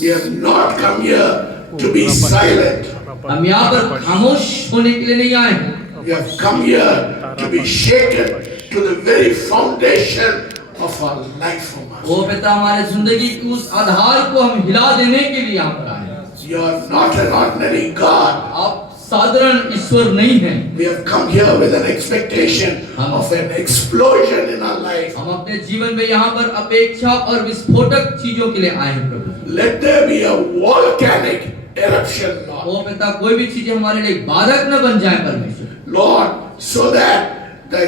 We have not come here to be silent. हम यहाँ पर खामोश होने के लिए नहीं आए हैं। We have come here to be shaken to the very foundation of our life, O Master. ओ पिता, हमारे जिंदगी की उस आधार को हम हिला देने के लिए यहाँ पर आए हैं। You are not an ordinary God. आप साधारण ईश्वर नहीं हैं। We have come here with an expectation of an explosion in our life. हम अपने जीवन में यहाँ पर अपेक्षा और विस्फोटक चीजों के लिए आए हैं प्रभु। Let there be a volcanic eruption, Lord. ओ पिता, कोई भी चीजें हमारे लिए बाधक न बन जाए परमेश्वर। Lord, so that the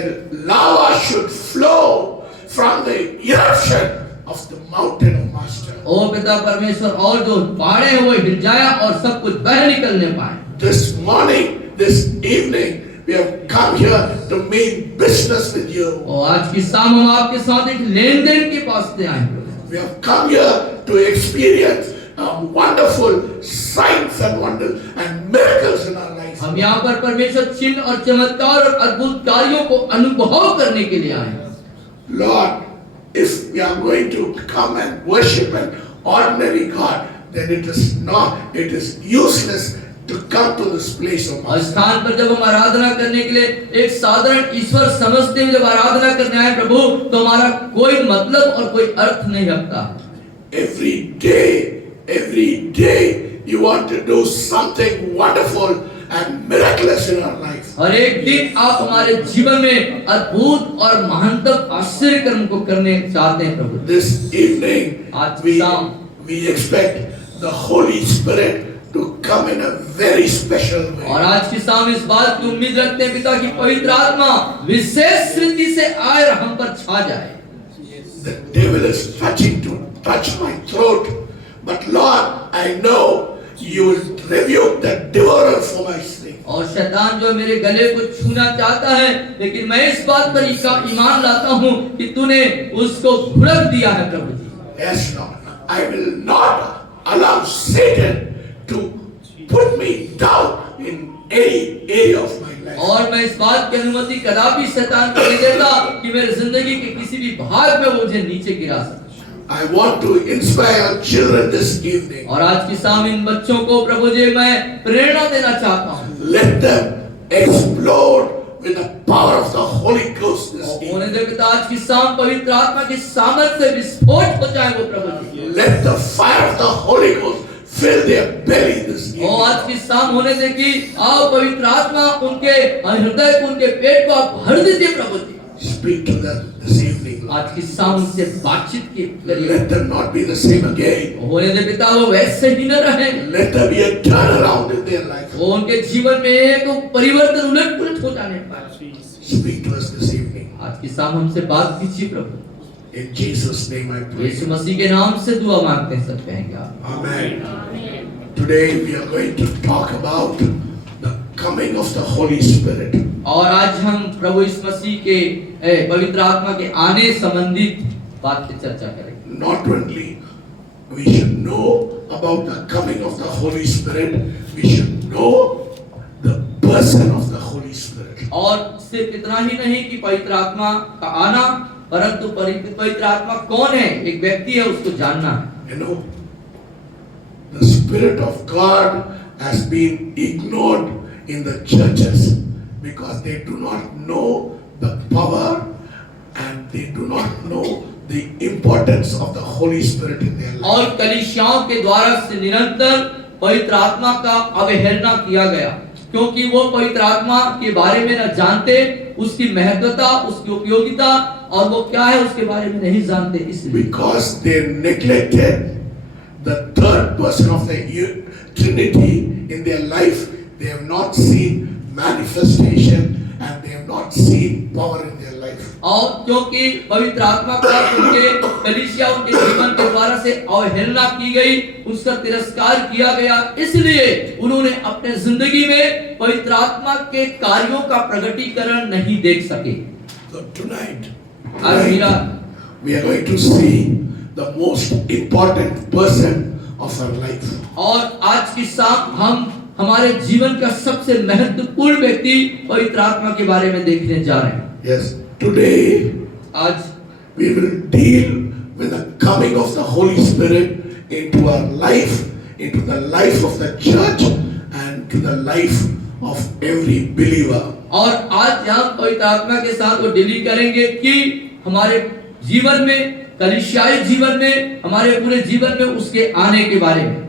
lava should flow from the eruption of the mountain, O Master. ओ पिता परमेश्वर, और जो पहाड़े हैं वो हिल जाए और सब कुछ बह निकलने पाए। This morning, this evening, we have come here to mean business with you. और आज की शाम हम आपके साथ एक लेन देन के वास्ते आए हैं। We have come here to experience wonderful signs and wonders and miracles in our lives. हम यहाँ पर परमेश्वर चिन्ह और चमत्कार और अद्भुत कार्यों को अनुभव करने के लिए आए हैं। Lord, if we are going to come and worship an ordinary God, then it is useless to come to this place of और स्थान पर जब हम आराधना करने के लिए एक साधारण ईश्वर समझते हुए जब आराधना करने आए प्रभु, तो हमारा कोई मतलब और कोई अर्थ नहीं रखता। Every day you want to do something wonderful and miraculous in our life. और एक दिन आप हमारे जीवन में अद्भुत और महानतम आश्चर्य कर्म को करने चाहते हैं प्रभु। This evening आज we expect the Holy Spirit to come in a very special way. और आज की शाम इस बात की उम्मीद रखते हैं पिता की पवित्र आत्मा विशेष रीति से आए और हम पर छा जाए। The devil is trying to touch my throat, but Lord, I know you will rebuke the devourer for my sake. और शैतान जो मेरे गले को छूना चाहता है, लेकिन मैं इस बात पर ईमान लाता हूँ कि तूने उसको भुड़क दिया है प्रभु जी। Yes, Lord, I will not allow Satan to put me down in any area of my life. और मैं इस बात की अनुमति कदापि शैतान को नहीं देता कि मेरे जिंदगी के किसी भी भाग में वो मुझे नीचे गिरा सके। I want to inspire children this evening. और आज की शाम इन बच्चों को प्रभु जी मैं प्रेरणा देना चाहता हूँ। Let them explode with the power of the Holy Ghost this evening. होने दे पिता, आज की शाम पवित्र आत्मा की सामर्थ से विस्फोट हो जाए वो प्रभु जी। Let the fire of the Holy Ghost fill their belly this evening. और आज की शाम होने दे कि आओ पवित्र आत्मा उनके हृदय को, उनके पेट को आप भर दीजिए प्रभु जी। Speak to them this evening. आज की शाम उनसे बातचीत करिए। Let them not be the same again. होने दे पिता, वो वैसे ही न रहे। Let there be a turnaround in their life. वो उनके जीवन में एक परिवर्तन उलट-पुलट हो जाने पाए। Speak to us this evening. आज की शाम हमसे बात कीजिए प्रभु। In Jesus' name I pray. यीशु मसीह के नाम से दुआ मांगते हैं, सब कहेंगे आप। Amen. Today we are going to talk about the coming of the Holy Spirit. और आज हम प्रभु यीशु मसीह के पवित्र आत्मा के आने संबंधित बात की चर्चा करेंगे। Not only we should know about the coming of the Holy Spirit, we should know the person of the Holy Spirit. और सिर्फ इतना ही नहीं कि पवित्र आत्मा का आना, परंतु पवित्र आत्मा कौन है, एक व्यक्ति है, उसको जानना है। You know, the Spirit of God has been ignored in the churches because they do not know the power and they do not know the importance of the Holy Spirit in their life. और कलीसियाओं के द्वारा से निरंतर पवित्र आत्मा का अवहेलना किया गया, क्योंकि वो पवित्र आत्मा के बारे में न जानते, उसकी महत्वता, उसकी उपयोगिता और वो क्या है उसके बारे में नहीं जानते। इसलिए Because they neglected the third person of the Trinity in their life, they have not seen manifestation and they have not seen power in their life. और क्योंकि पवित्र आत्मा का उनके कलीसिया, उनके जीवन के द्वारा से अवहेलना की गई, उसका तिरस्कार किया गया, इसलिए उन्होंने अपने जिंदगी में पवित्र आत्मा के कार्यों का प्रकटीकरण नहीं देख सके। So tonight we are going to see the most important person of our life. और आज की शाम हम हमारे जीवन का सबसे महत्वपूर्ण व्यक्ति पवित्र आत्मा के बारे में देखने जा रहे हैं। Yes, today आज we will deal with the coming of the Holy Spirit into our life, into the life of the church and to the life of every believer. और आज हम पवित्र आत्मा के साथ वो डील करेंगे कि हमारे जीवन में, कलीसियाई जीवन में, हमारे पूरे जीवन में उसके आने के बारे में।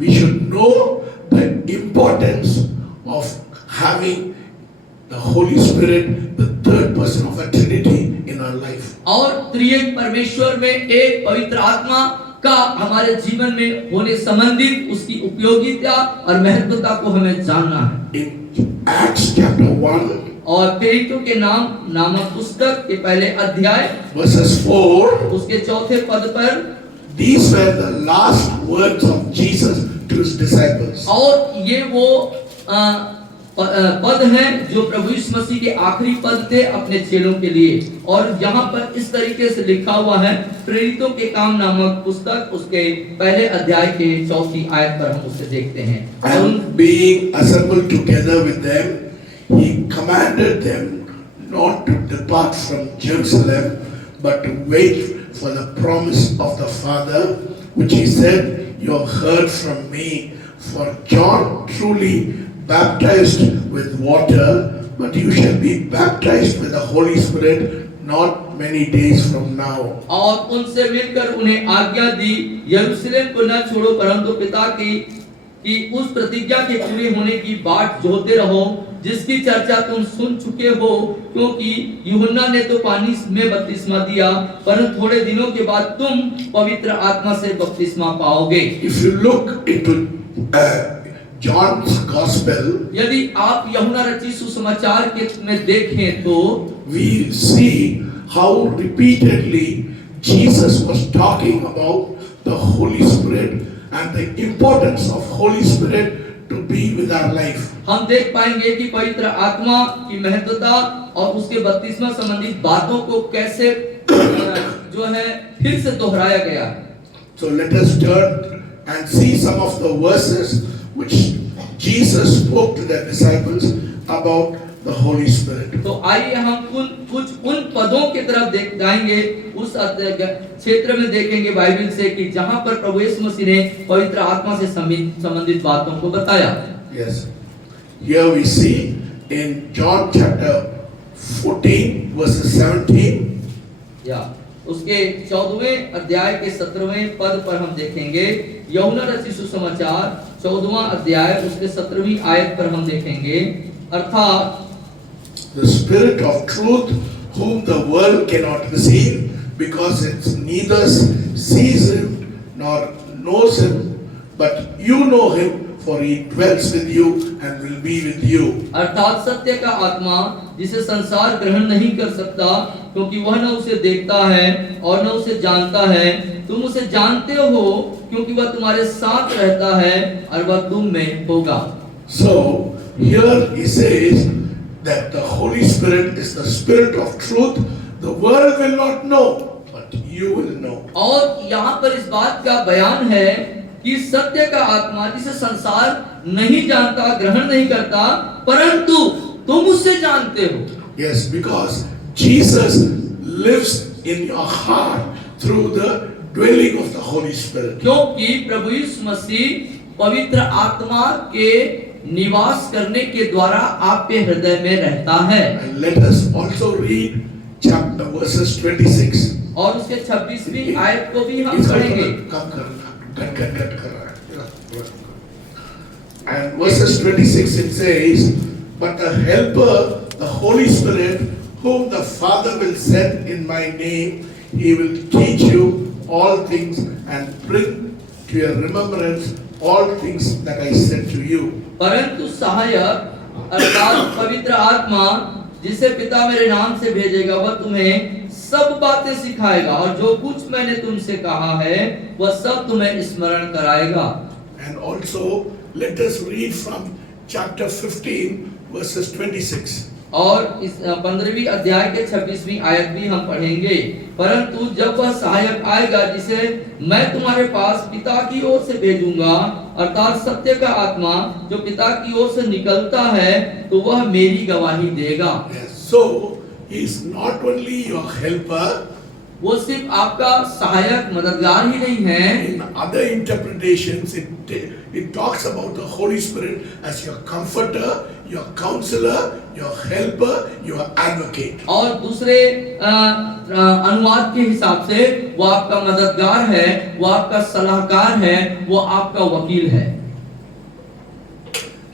We should know the importance of having the Holy Spirit, the third person of a Trinity in our life. और त्रिएक परमेश्वर में एक पवित्र आत्मा का हमारे जीवन में होने संबंधित उसकी उपयोगिता और महत्वता को हमें जानना है। In Acts chapter 1, और प्रेरितों के नाम नामक पुस्तक के पहले अध्याय verses 4, उसके चौथे पद पर, these were the last words of Jesus to his disciples. और ये वो पद हैं जो प्रभु यीशु मसीह के आखिरी पद थे अपने चेलों के लिए। और यहाँ पर इस तरीके से लिखा हुआ है, प्रेरितों के काम नामक पुस्तक उसके पहले अध्याय के चौथी आयत पर हम उसे देखते हैं। And being assembled together with them, he commanded them not to depart from Jerusalem, but to wait for the promise of the Father, which he said, "You have heard from me. For John truly baptized with water, but you shall be baptized with the Holy Spirit not many days from now." और उनसे मिलकर उन्हें आज्ञा दी, यरूशलेम को न छोड़ो, परंतु पिता की उस प्रतिज्ञा के पूरे होने की बाट जोहते रहो, जिसकी चर्चा तुम सुन चुके हो, क्योंकि यूहन्ना ने तो पानी में बपतिस्मा दिया, परंतु थोड़े दिनों के बाद तुम पवित्र आत्मा से बपतिस्मा पाओगे। If you look into John's Gospel, यदि आप यूहन्ना रचित सुसमाचार के में देखें तो we see how repeatedly Jesus was talking about the Holy Spirit and the importance of Holy Spirit to be with our life. हम देख पाएंगे कि पवित्र आत्मा की महत्वता और उसके बपतिस्मा संबंधित बातों को कैसे जो है फिर से दोहराया गया है। So let us turn and see some of the verses which Jesus spoke to the disciples about the Holy Spirit. तो आइए हम कुछ उन पदों की तरफ जाएंगे, उस क्षेत्र में देखेंगे बाइबल से कि जहां पर प्रभु यीशु मसीह ने पवित्र आत्मा से संबंधित बातों को बताया। Yes. Here we see in John chapter 14 verses 17. या उसके 14वें अध्याय के 17वें पद पर हम देखेंगे, यूहन्ना रचित सुसमाचार 14वां अध्याय उसके 17वीं आयत पर हम देखेंगे, अर्थात The Spirit of truth, whom the world cannot receive, because it neither sees him nor knows him, but you know him, for he dwells with you and will be with you. अर्थात सत्य का आत्मा, जिसे संसार ग्रहण नहीं कर सकता, क्योंकि वह न उसे देखता है और न उसे जानता है, तुम उसे जानते हो, क्योंकि वह तुम्हारे साथ रहता है और वह तुम में होगा। So here he says that the Holy Spirit is the Spirit of truth. The world will not know, but you will know. और यहाँ पर इस बात का बयान है कि सत्य का आत्मा, जिसे संसार नहीं जानता, ग्रहण नहीं करता, परंतु तुम उससे जानते हो। Yes, because Jesus lives in your heart through the dwelling of the Holy Spirit. क्योंकि प्रभु यीशु मसीह पवित्र आत्मा के निवास करने के द्वारा आपके हृदय में रहता है। And let us also read chapter verses 26. और उसके 26वीं आयत को भी हम पढ़ेंगे। And verses 26 it says, "But the Helper, the Holy Spirit, whom the Father will send in my name, he will teach you all things and bring to your remembrance all things that I said to you." परंतु सहायक अर्थात पवित्र आत्मा, जिसे पिता मेरे नाम से भेजेगा, वह तुम्हें सब बातें सिखाएगा और जो कुछ मैंने तुमसे कहा है वह सब तुम्हें स्मरण कराएगा। And also let us read from chapter 15 verses 26. और इस 15वीं अध्याय के 26वीं आयत भी हम पढ़ेंगे। परंतु जब वह सहायक आएगा, जिसे मैं तुम्हारे पास पिता की ओर से भेजूंगा, अर्थात सत्य का आत्मा, जो पिता की ओर से निकलता है, तो वह मेरी गवाही देगा। Yes. So he is not only your helper, वो सिर्फ आपका सहायक मददगार ही नहीं है। In other interpretations, it talks about the Holy Spirit as your comforter, your counselor, your helper, your advocate. और दूसरे अनुवाद के हिसाब से वो आपका मददगार है, वो आपका सलाहकार है, वो आपका वकील है।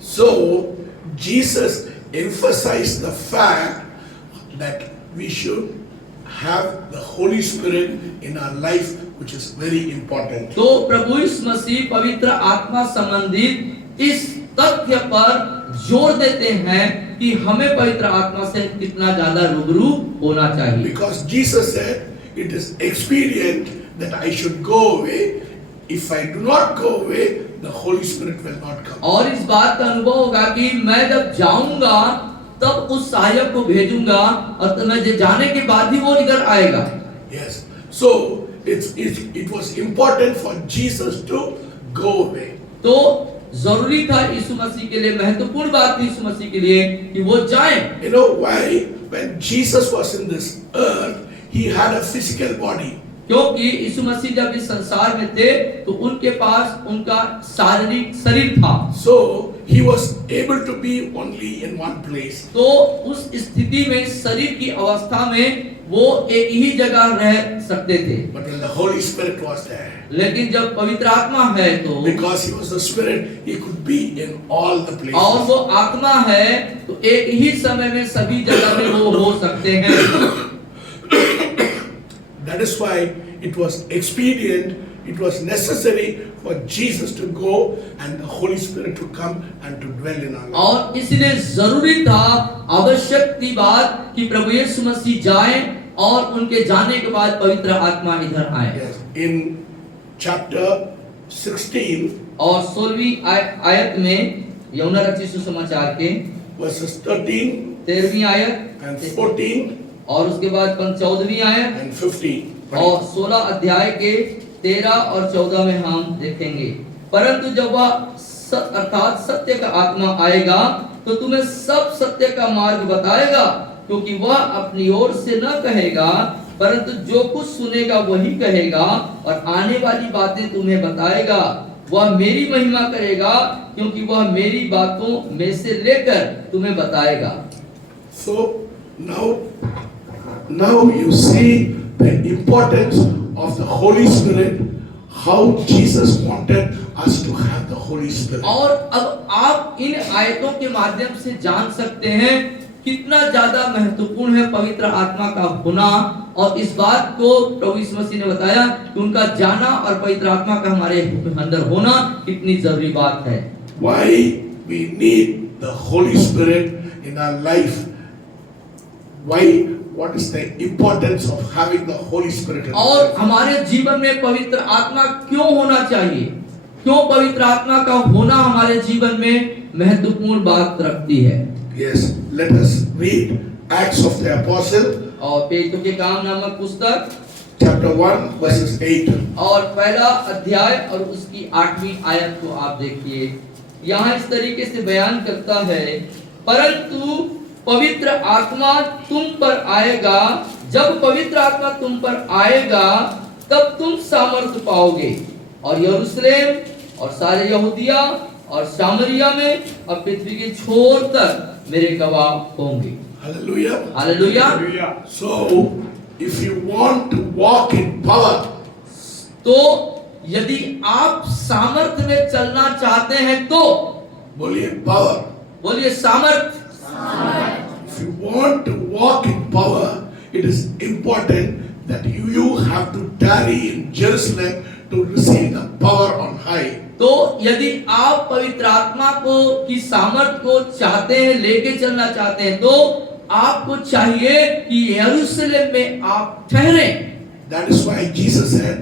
So Jesus emphasized the fact that we should have the Holy Spirit in our life, which is very important. तो प्रभु यीशु मसीह पवित्र आत्मा संबंधित इस तथ्य पर जोर देते हैं कि हमें पवित्र आत्मा से कितना ज्यादा रूबरू होना चाहिए। Because Jesus said, it is expedient that I should go away. If I do not go away, the Holy Spirit will not come. और इस बात का अनुभव होगा कि मैं जब जाऊंगा तब उस सहायक को भेजूंगा और तब मैं जाने के बाद ही वो निकल आएगा। Yes. So it was important for Jesus to go away. तो जरूरी था यीशु मसीह के लिए, महत्वपूर्ण बात थी यीशु मसीह के लिए कि वो जाएं। You know why? When Jesus was in this earth, he had a physical body. क्योंकि यीशु मसीह जब इस संसार में थे तो उनके पास उनका शारीरिक शरीर था। So he was able to be only in one place. तो उस स्थिति में शरीर की अवस्था में वो एक ही जगह रह सकते थे। But when the Holy Spirit was there, लेकिन जब पवित्र आत्मा है तो because he was the Spirit, he could be in all the places. और वो आत्मा है तो एक ही समय में सभी जगह में वो हो सकते हैं। That is why it was expedient, it was necessary for Jesus to go and the Holy Spirit to come and to dwell in our lives. और इसलिए जरूरी था, आवश्यक थी बात कि प्रभु यीशु मसीह जाएं और उनके जाने के बाद पवित्र आत्मा इधर आए। Yes. In chapter 16 और 16वीं आयत में यूहन्ना रचित सुसमाचार के verses 13 13वीं आयत and 14 और उसके बाद 14वीं आयत and 15. और 16 अध्याय के 13 और 14 में हम देखेंगे, परंतु जब वह अर्थात सत्य का आत्मा आएगा तो तुम्हें सब सत्य का मार्ग बताएगा, क्योंकि वह अपनी ओर से न कहेगा परंतु जो कुछ सुनेगा वही कहेगा और आने वाली बातें तुम्हें बताएगा। वह मेरी महिमा करेगा क्योंकि वह मेरी बातों में से लेकर तुम्हें बताएगा। So now you see the importance of the Holy Spirit, how Jesus wanted us to have the Holy Spirit. और अब आप इन आयतों के माध्यम से जान सकते हैं कितना ज्यादा महत्वपूर्ण है पवित्र आत्मा का होना, और इस बात को प्रभु यीशु मसीह ने बताया कि उनका जाना और पवित्र आत्मा का हमारे अंदर होना कितनी जरूरी बात है। Why we need the Holy Spirit in our life? Why? What is the importance of having the Holy Spirit in our और life? हमारे जीवन में पवित्र आत्मा क्यों होना चाहिए, क्यों पवित्र आत्मा का होना हमारे जीवन में महत्वपूर्ण बात रखती है। Yes, let us read Acts of the Apostle, और पेतों के काम नामक पुस्तक chapter 1 verses 8. और पहला अध्याय और उसकी 8वीं आयत को आप देखिए। यहाँ इस तरीके से बयान करता है, परंतु पवित्र आत्मा तुम पर आएगा, जब पवित्र आत्मा तुम पर आएगा तब तुम सामर्थ्य पाओगे और यरूशलेम और सारे यहूदिया और सामरिया में और पृथ्वी के छोर तक मेरे गवाह होंगे। Hallelujah. Hallelujah. So, if you want to walk in power, तो यदि आप सामर्थ्य में चलना चाहते हैं तो बोलिए power. बोलिए सामर्थ्य। If you want to walk in power, it is important that you have to tarry in Jerusalem to receive the power on high. तो यदि आप पवित्र आत्मा को की सामर्थ को चाहते हैं, लेके चलना चाहते हैं, तो आपको चाहिए कि यरूशलेम में आप ठहरे। That is why Jesus said,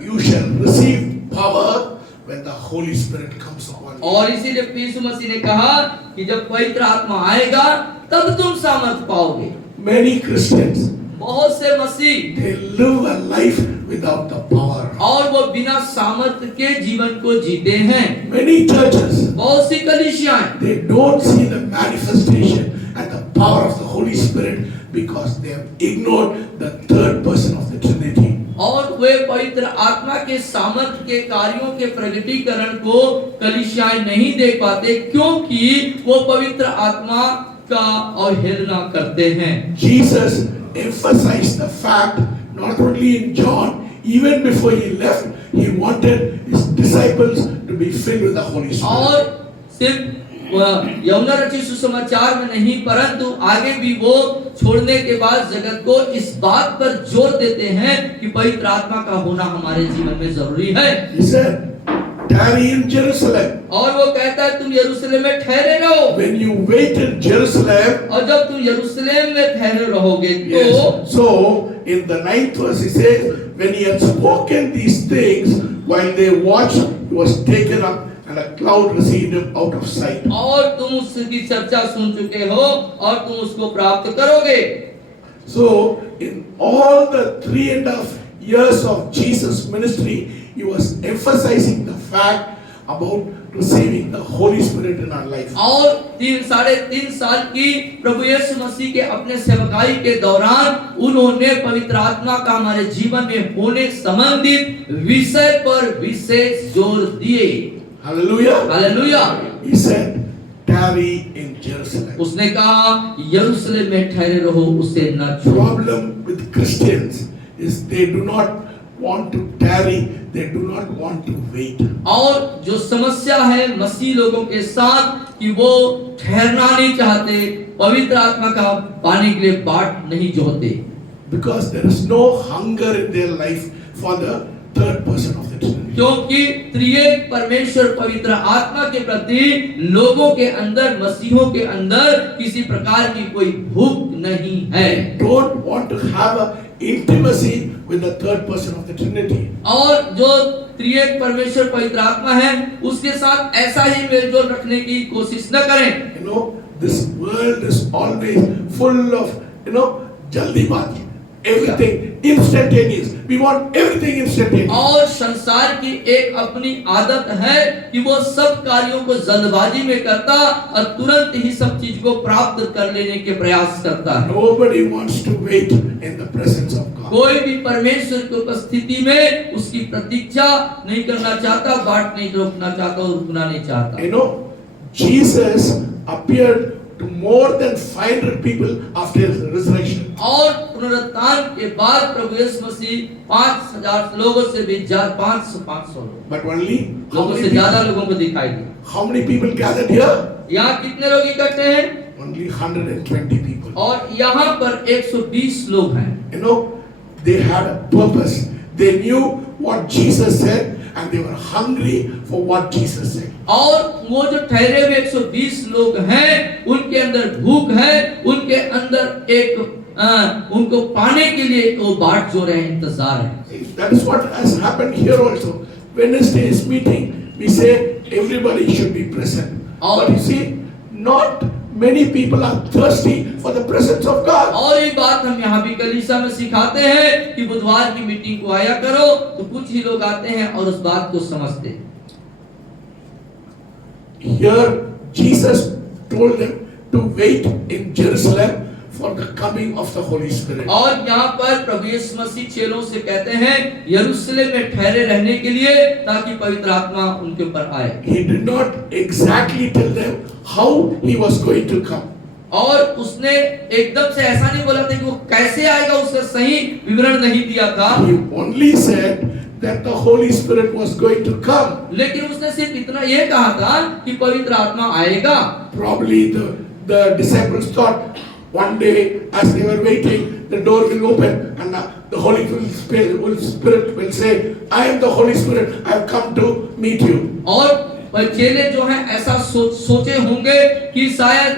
you shall receive power when the Holy Spirit comes upon you. और इसीलिए यीशु मसीह ने कहा कि जब पवित्र आत्मा आएगा तब तुम सामर्थ पाओगे। Many Christians, बहुत से मसीह they live a life without the power. और वो बिना सामर्थ के जीवन को जीते हैं। Many churches, बहुत सी कलीसियाएं they don't see the manifestation and the power of the Holy Spirit because they have ignored the third person of the Trinity. और वे पवित्र आत्मा के सामर्थ्य के कार्यों के प्रगटीकरण को कलीसियाएं नहीं देख पाते, क्योंकि वो पवित्र आत्मा का अवहेलना करते हैं। Jesus emphasized the fact not only in John, even before he left, he wanted his disciples to be filled with the Holy Spirit. और सिर्फ यूहन्ना रचित सुसमाचार में नहीं, परंतु आगे भी वो छोड़ने के बाद जगत को इस बात पर जोर देते हैं कि पवित्र आत्मा का होना हमारे जीवन में जरूरी है। He said, tarry in Jerusalem. और वो कहता है तुम यरूशलेम में ठहरे रहो। When you wait in Jerusalem, और जब तुम यरूशलेम में ठहरे रहोगे तो yes. So in the 9th verse he says, when he had spoken these things, while they watched, he was taken up, and a cloud received him out of sight. और तुम उसकी चर्चा सुन चुके हो और तुम उसको प्राप्त करोगे। So in all the 3.5 years of Jesus' ministry, he was emphasizing the fact about receiving the Holy Spirit in our life. और 3.5 साल की प्रभु यीशु मसीह के अपने सेवकाई के दौरान उन्होंने पवित्र आत्मा का हमारे जीवन में होने संबंधित विषय पर विशेष जोर दिए। Hallelujah. Hallelujah. He said, tarry in Jerusalem. उसने कहा यरूशलेम में ठहरे रहो, उसे न छोड़ो। Problem with Christians is they do not want to tarry, they do not want to wait. और जो समस्या है मसीह लोगों के साथ कि वो ठहरना नहीं चाहते, पवित्र आत्मा का पाने के लिए बाट नहीं जोहते। Because there is no hunger in their life for the third person of the Trinity. क्योंकि त्रिएक परमेश्वर पवित्र आत्मा के प्रति लोगों के अंदर, मसीहों के अंदर किसी प्रकार की कोई भूख नहीं है। Don't want to have a intimacy with the third person of the Trinity. और जो त्रिएक परमेश्वर पवित्र आत्मा है उसके साथ ऐसा ही मेलजोल रखने की कोशिश न करें। You know, this world is always full of, jaldibazi. Everything instantaneous. We want everything instantaneous. और संसार की एक अपनी आदत है कि वो सब कार्यों को जल्दबाजी में करता और तुरंत ही सब चीज को प्राप्त कर लेने के प्रयास करता है। Nobody wants to wait in the presence of God. कोई भी परमेश्वर की उपस्थिति में उसकी प्रतीक्षा नहीं करना चाहता, बाट नहीं रोकना चाहता और रुकना नहीं चाहता। Jesus appeared to more than 500 people after his resurrection. और पुनरुत्थान के बाद प्रभु यीशु मसीह 5000 लोगों से भी 500 लोग, But only लोगों से ज्यादा लोगों को दिखाई दिया। how many people gathered here? यहाँ कितने लोग इकट्ठे हैं? Only 120 people. और यहाँ पर 120 लोग हैं। They had a purpose. They knew what Jesus said and they were hungry for what Jesus said. और वो जो ठहरे हुए 120 लोग हैं, उनके अंदर भूख है, उनके अंदर एक उनको पाने के लिए वो बाट जो रहे इंतजार है। That is what has happened here also. Wednesday's meeting, we say everybody should be present. But you see, not many people are thirsty for the presence of God. और ये बात हम यहाँ भी कलीसिया में सिखाते हैं कि बुधवार की मीटिंग को आया करो, तो कुछ ही लोग आते हैं और उस बात को समझते हैं। Here Jesus told them to wait in Jerusalem for the coming of the Holy Spirit. और यहाँ पर प्रभु यीशु मसीह चेलों से कहते हैं यरूशलेम में ठहरे रहने के लिए ताकि पवित्र आत्मा उनके ऊपर आए। He did not exactly tell them how he was going to come. और उसने एकदम से ऐसा नहीं बोला था कि वो कैसे आएगा, उसका सही विवरण नहीं दिया था। He only said that the Holy Spirit was going to come. लेकिन उसने सिर्फ इतना ये कहा था कि पवित्र आत्मा आएगा। Probably the disciples thought one day as they were waiting, the door will open and the Holy Spirit will say, I am the Holy Spirit, I have come to meet you. और चेले जो हैं ऐसा सोचे होंगे कि शायद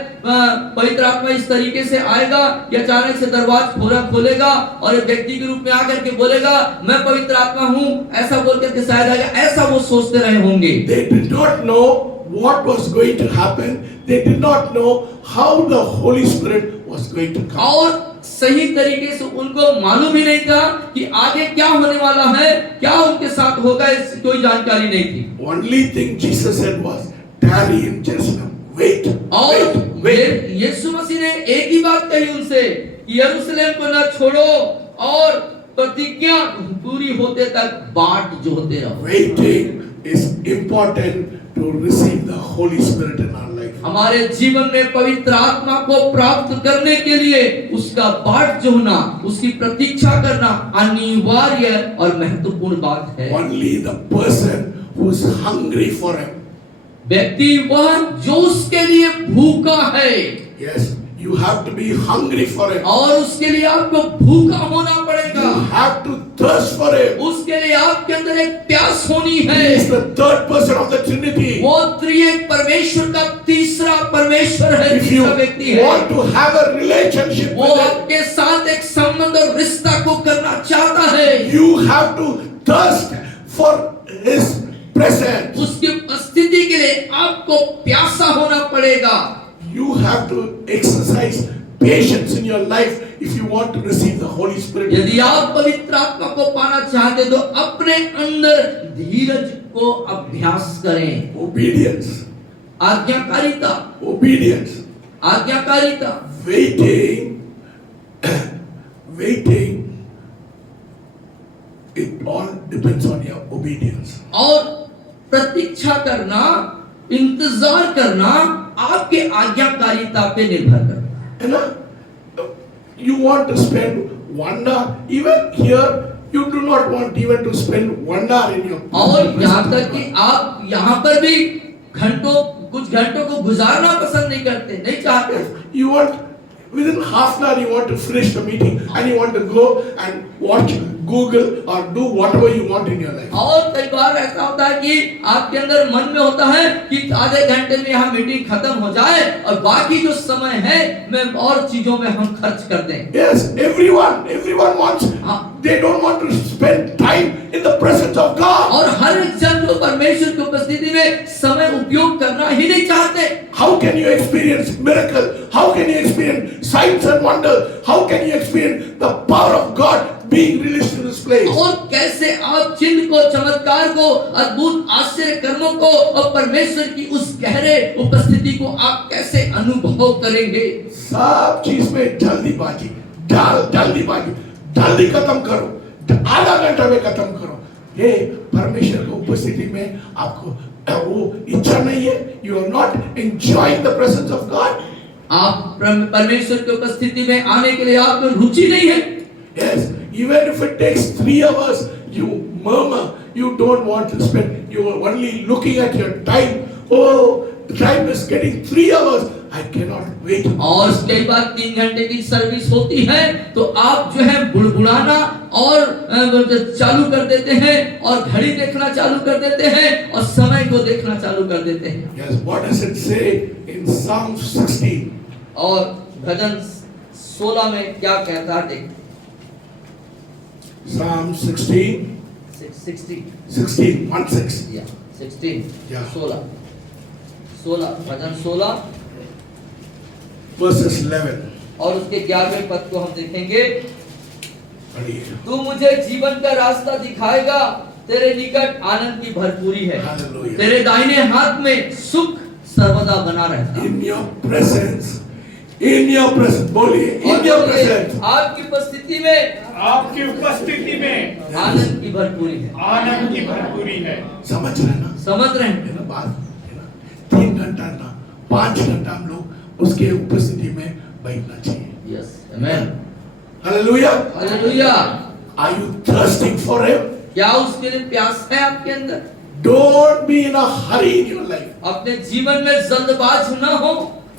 पवित्र आत्मा इस तरीके से आएगा कि अचानक से दरवाजा खोलेगा और एक व्यक्ति के रूप में आकर के बोलेगा मैं पवित्र आत्मा हूँ, ऐसा बोल करके शायद आएगा, ऐसा वो सोचते रहे होंगे। They did not know what was going to happen. They did not know how the Holy Spirit was going to come. और सही तरीके से उनको मालूम ही नहीं था कि आगे क्या होने वाला है, क्या उनके साथ होगा, इसकी कोई जानकारी नहीं थी। Only thing Jesus said was, tarry in Jerusalem, wait, और wait. यीशु मसीह ने एक ही बात कही उनसे कि यरूशलेम को न छोड़ो और प्रतिज्ञा पूरी होते तक बाट जोहते रहो। Waiting is important to receive the Holy Spirit in our life. हमारे जीवन में पवित्र आत्मा को प्राप्त करने के लिए उसका बाट जोहना, उसकी प्रतीक्षा करना अनिवार्य और महत्वपूर्ण बात है। Only the person who is hungry for Him. व्यक्ति वह जो उसके लिए भूखा है, Yes, you have to be hungry for Him. और उसके लिए आपको भूखा होना पड़ेगा, You have to thirst for Him. उसके लिए आपके अंदर एक प्यास होनी He है। is the third person of the Trinity. वो त्रिएक परमेश्वर का तीसरा परमेश्वर है, If you तीसरा व्यक्ति है। want to have a relationship वो with Him, आपके साथ एक संबंध और रिश्ता को करना चाहता है। you have to thirst for His presence. उसकी उपस्थिति के लिए आपको प्यासा होना पड़ेगा। You have to exercise patience in your life if you want to receive the Holy Spirit. यदि आप पवित्र आत्मा को पाना चाहते तो अपने अंदर धीरज को अभ्यास करें। Obedience. आज्ञाकारिता, Obedience. आज्ञाकारिता, Waiting. Waiting. It all depends on your obedience. और प्रतीक्षा करना, इंतजार करना आपके आज्ञाकारिता पे निर्भर करता है। You know, you want to spend 1 hour, even here, you do not want even to spend 1 hour in your और यहाँ तक कि आप यहाँ पर भी कुछ घंटों को गुजारना पसंद नहीं करते, नहीं चाहते। You want within half an hour you want to finish the meeting and you want to go and watch Google or do whatever you want in your life. और कई बार ऐसा होता है कि आपके अंदर मन में होता है कि आधे घंटे में यहाँ मीटिंग खत्म हो जाए और बाकी जो समय है मैं और चीजों में हम खर्च कर दें। Yes, everyone wants. They don't want to spend time in the presence of God. और हर एक जन जो परमेश्वर की उपस्थिति में समय उपयोग करना ही नहीं चाहते। How can you experience miracle? How can you experience signs and wonders? How can you experience the power of God being released in this place? और कैसे आप चिन्ह को, चमत्कार को, अद्भुत आश्चर्य कर्मों को और परमेश्वर की उस गहरे उपस्थिति को आप कैसे अनुभव करेंगे? सब चीज में जल्दीबाजी, जल्दी खत्म करो, आधा घंटा में खत्म करो। ये परमेश्वर की उपस्थिति में आपको वो इच्छा नहीं है। You are not enjoying the presence of God. आप परमेश्वर की उपस्थिति में आने के लिए आपको रुचि नहीं है। Yes, even if it takes 3 hours, you murmur. You don't want to spend. You are only looking at your time. Oh, the time is getting 3 hours. I cannot wait. और कई बार 3 घंटे की सर्विस होती है तो आप जो है बुड़बुड़ाना और चालू कर देते हैं और घड़ी देखना चालू कर देते हैं और समय को देखना चालू कर देते हैं। Yes, what does it say in Psalm 16? और भजन 16 में क्या कहता है देख। Psalm 16. 16, 1-6. या 16 Yeah. 16 भजन 16 Verses 11. और उसके 11वें पद को हम देखेंगे। पढ़िए। तू मुझे जीवन का रास्ता दिखाएगा, तेरे निकट आनंद की भरपूरी है, Hallelujah. तेरे दाहिने हाथ में सुख सर्वदा बना रहता है। In your presence, बोलिए, in your presence, आपकी उपस्थिति में, आपकी उपस्थिति में आनंद की भरपूरी है। आनंद की भरपूरी है। समझ रहे ना? समझ रहे हैं? है ना बात? है ना? 3 घंटा ना 5 घंटा हम लोग उसके उपस्थिति में बैठना चाहिए। Yes, amen, hallelujah. Hallelujah. Are you thirsting for Him? क्या उसके लिए प्यास है आपके अंदर? Don't be in a hurry in your life. अपने जीवन में जल्दबाज न हो।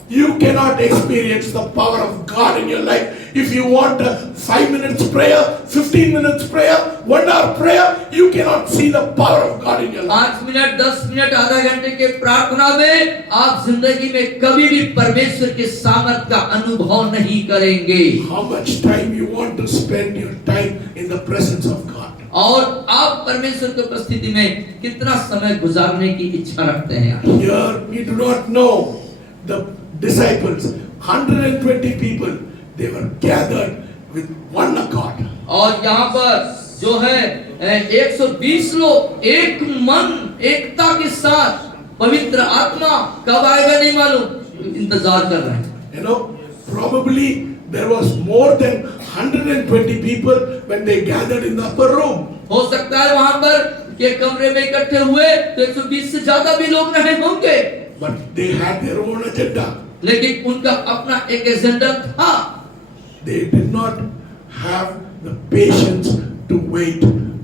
You cannot experience the power of God in your life if you want a 5 minutes prayer, 15 minutes prayer, 1 hour prayer. You cannot see the power of God in your life. 5 minute, 10 minute, आधा घंटे के प्रार्थना में आप जिंदगी में कभी भी परमेश्वर के सामर्थ का अनुभव नहीं करेंगे। How much time you want to spend your time in the presence of God? और आप परमेश्वर की उपस्थिति में कितना समय गुजारने की इच्छा रखते हैं? Here we do not know the disciples, 120 people, they were gathered with one accord. और यहाँ पर जो है 120 लोग एक मन, एकता के साथ पवित्र आत्मा कब आएगा नहीं मालूम, इंतजार कर रहे हैं। You know, probably there was more than 120 people when they gathered in the upper room. हो सकता है वहां पर के कमरे में इकट्ठे हुए तो 120 से ज्यादा भी लोग रहे होंगे, But they had their own agenda. लेकिन उनका अपना एक एजेंडा था। They did not have the patience to wait.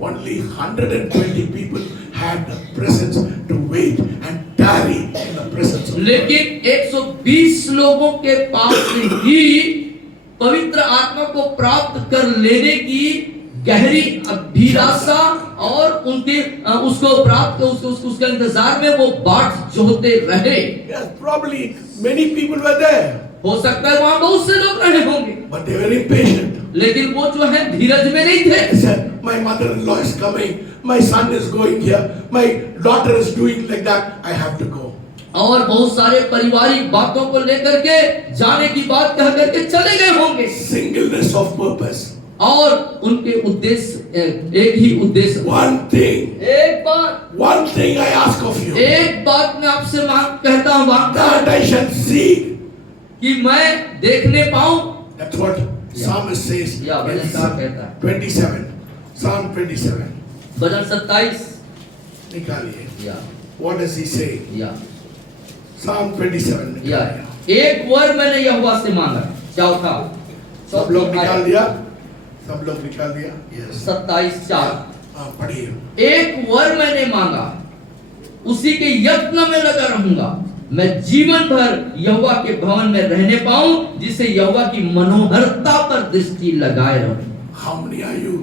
Only 120 people had the presence to wait and tarry in the presence of God. लेकिन 120 लोगों के पास ही पवित्र आत्मा को प्राप्त कर लेने की गहरी अभिलाषा और उनके उसको प्राप्त उसका इंतजार में वो बाट जोहते रहे। Yes, probably many people were there, हो सकता है वहां बहुत से लोग रहे होंगे, but they were impatient. लेकिन वो जो है धीरज में नहीं थे। They said, my mother-in-law is coming, my son is going here, my daughter is doing like that, I have to go. और बहुत सारे पारिवारिक बातों को लेकर के जाने की बात कह करके चले गए होंगे, Singleness of purpose. और उनके उद्देश्य एक ही उद्देश्य। One thing I ask of you, एक बात मैं आपसे कहता हूँ that I shall see. कि मैं देखने पाऊं। That's what Psalmist says. या भजनकार कहता है 27, Psalm 27. भजन 27 निकालिए. या What does he say? या Psalm 27. या निकालिए. एक वर मैंने यहोवा से मांगा, क्या था? सब लोग निकाल दिया? सब लोग निकाल दिया? Yes. 27:4 पढ़िए. एक वर मैंने मांगा, उसी के यत्न में लगा रहूंगा, मैं जीवन भर यहोवा के भवन में रहने पाऊं, जिसे यहोवा की मनोहरता पर दृष्टि लगाए रहूं। How many are you?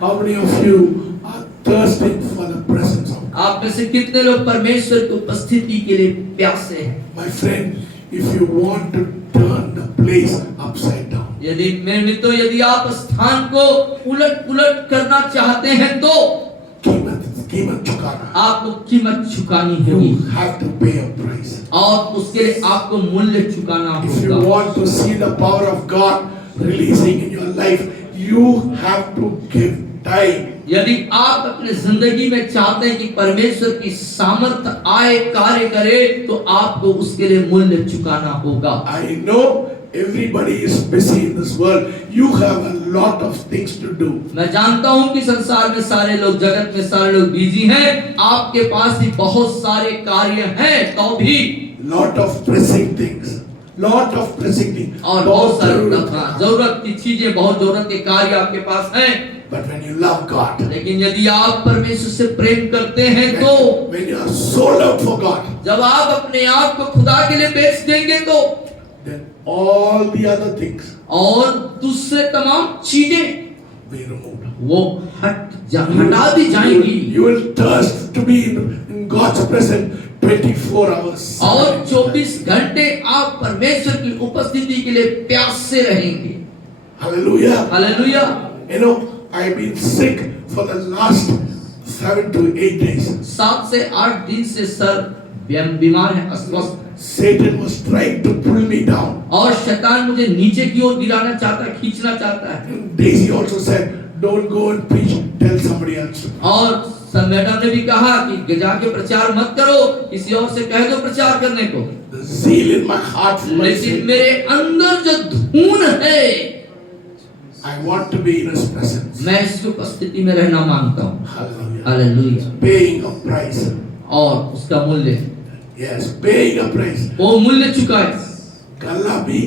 How many of you are thirsting for the presence of God? आप में से कितने लोग परमेश्वर की उपस्थिति के लिए प्यासे हैं? My friend, if you want to turn the place upside down, यदि मेरे मित्रों, यदि आप स्थान को उलट करना चाहते हैं तो कीमत चुकाना. आपको कीमत चुकानी You होगी, have to pay a price. और उसके लिए आपको मूल्य चुकाना If you होगा। want to see the power of God releasing in your life, you have to give time. यदि आप अपने जिंदगी में चाहते हैं कि परमेश्वर की सामर्थ्य आए, कार्य करे, तो आपको उसके लिए मूल्य चुकाना होगा। I know everybody is busy in this world. You have a lot of things to do. मैं जानता हूं कि संसार में सारे लोग, जगत में सारे लोग बिजी हैं, आपके पास भी बहुत सारे कार्य हैं, तो भी Lot of pressing things. Lot of pressing things. और बहुत सारे जरूरत की चीजें, बहुत जरूरत के कार्य आपके पास हैं। But when you love God, लेकिन यदि आप परमेश्वर से प्रेम करते हैं तो, when you are sold out for God, जब आप अपने आप को खुदा के लिए बेच देंगे तो, then all the other things और दूसरे तमाम चीजें be removed. वो हटा दी जाएंगी, You will thirst to be in God's presence 24 hours. और 24 घंटे आप परमेश्वर की उपस्थिति के लिए प्यासे रहेंगे। Hallelujah. Hallelujah. You know, I've been sick for the last 7 to 8 days. 7 से 8 दिन से सर बीमार है, अस्वस्थ। Satan was trying to pull me down. और शैतान मुझे नीचे की ओर गिराना चाहता है, खींचना चाहता है। Daisy also said, don't go and preach, tell somebody else. और मैडम ने भी कहा कि जाके प्रचार मत करो, किसी और से कह दो प्रचार करने को। The zeal in my heart for my लेकिन sin. मेरे अंदर जो धून है, I want to be in His presence. मैं इसकी उपस्थिति में रहना मांगता हूँ। Hallelujah. Hallelujah. Paying a price. और उसका मूल्य, Yes, paying a price. वो मूल्य चुकाए। गला भी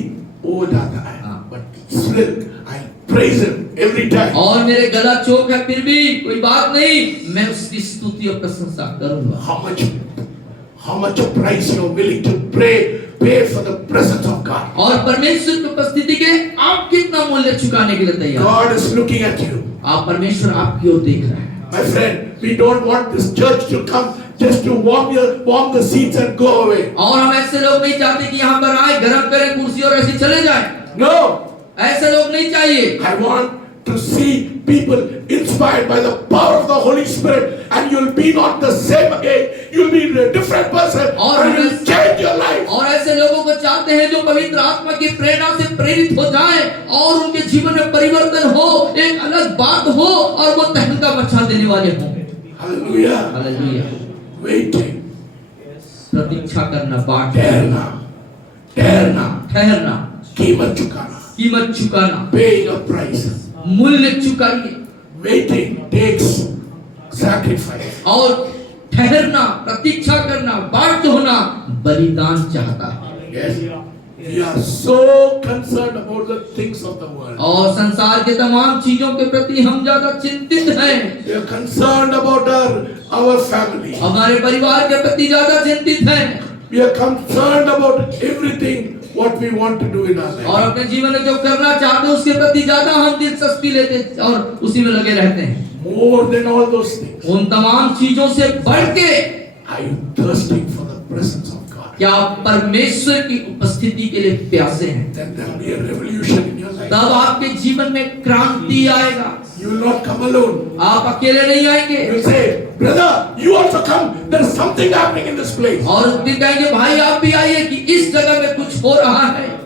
हो जाता है. हाँ। But still, I praise Him every time. और मेरे गला चोक है, फिर भी कोई बात नहीं, मैं उसकी स्तुति और प्रशंसा करूंगा। How much a price you are willing to pay for the presence of God. और परमेश्वर की उपस्थिति के आप कितना मूल्य चुकाने के लिए तैयार? God is looking at you. आप परमेश्वर आपकी ओर देख रहे हैं। My friend, we don't want this church to come just to warm the seats and go away. और हम ऐसे लोग नहीं चाहते कि यहाँ पर आए, गरम करें कुर्सी और ऐसे चले जाएं। No, ऐसे लोग नहीं चाहिए। I want to see people inspired by the power of the Holy Spirit, and you'll be not the same again. You'll be a different person, and you'll change your life. और ऐसे लोगों को चाहते हैं जो पवित्र आत्मा की प्रेरणा से प्रेरित हो जाएं और उनके जीवन में परिवर्तन हो, एक अलग बात हो, और वो तहलका मचा देने वाले हों। Hallelujah. हालेलुया। Waiting. प्रतीक्षा करना, बाट ठहरना. ठहरना, कीमत चुकाना. कीमत चुकाना, paying a price. मूल्य चुकाइए। Waiting takes sacrifice. और ठहरना, प्रतीक्षा करना, बाध्य होना बलिदान चाहता है। Yes. We are so concerned about the things of the world. और संसार के तमाम चीजों के प्रति हम ज्यादा चिंतित हैं। We are concerned about our family. हमारे परिवार के प्रति ज्यादा चिंतित हैं। We are concerned about everything what we want to do in our life. और अपने जीवन में जो करना चाहते हैं उसके प्रति ज्यादा हम दिलचस्पी लेते हैं और उसी में लगे रहते हैं। More than all those things. उन तमाम चीजों से बढ़ के Are you thirsting for the presence of God? क्या आप परमेश्वर की उपस्थिति के लिए प्यासे हैं? Then there will be a revolution in your life. तब आपके जीवन में क्रांति आएगा। You will not come alone. आप अकेले नहीं आएंगे। You will say, brother, you also come. There is something happening in this place. और फिर कहेंगे भाई आप भी आइए कि इस जगह में कुछ हो रहा है।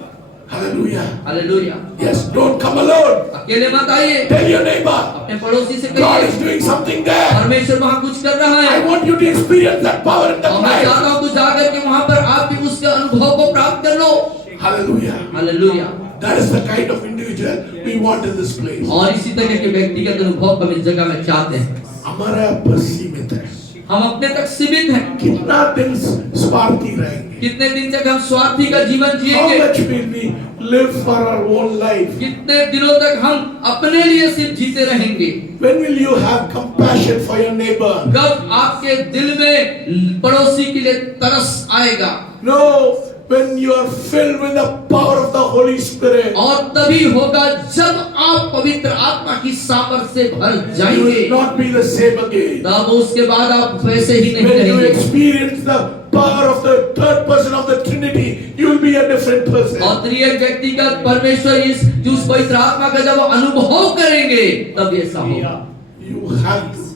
Hallelujah. Hallelujah. Yes, don't come alone. अकेले मत आइए। Tell your neighbor, अपने पड़ोसी से God कहिए is doing something there. परमेश्वर वहाँ कुछ कर रहा I है। want you to experience that power in that और मैं life. चाहता हूँ तू जाकर के वहाँ पर आप भी उसके अनुभव को प्राप्त कर लो। Hallelujah. Hallelujah. That is the kind of individual we want in this place. और इसी तरह के व्यक्तिगत अनुभव हम इस जगह में चाहते हैं। हमारा बस सीमित है। हम अपने तक सीमित हैं। कितना दिन स्वार्थी रहेंगे? कितने दिन तक हम स्वार्थी का जीवन How जिएंगे? much will we live for our own life? कितने दिनों तक हम अपने लिए सिर्फ जीते रहेंगे? When will you have compassion for your neighbor? कब आपके दिल में पड़ोसी के लिए तरस आएगा? No, when you are filled with the power of the Holy Spirit. और तभी होगा जब आप पवित्र आत्मा की सामर्थ से भर You जाएंगे। will not be the same again. तब उसके बाद आप वैसे ही नहीं When you रहेंगे। experience the power of the third person of the Trinity, you will be a different person. और त्रिएक व्यक्तिगत परमेश्वर इस जो उस पवित्र आत्मा का जब अनुभव करेंगे तब ऐसा होगा। You have to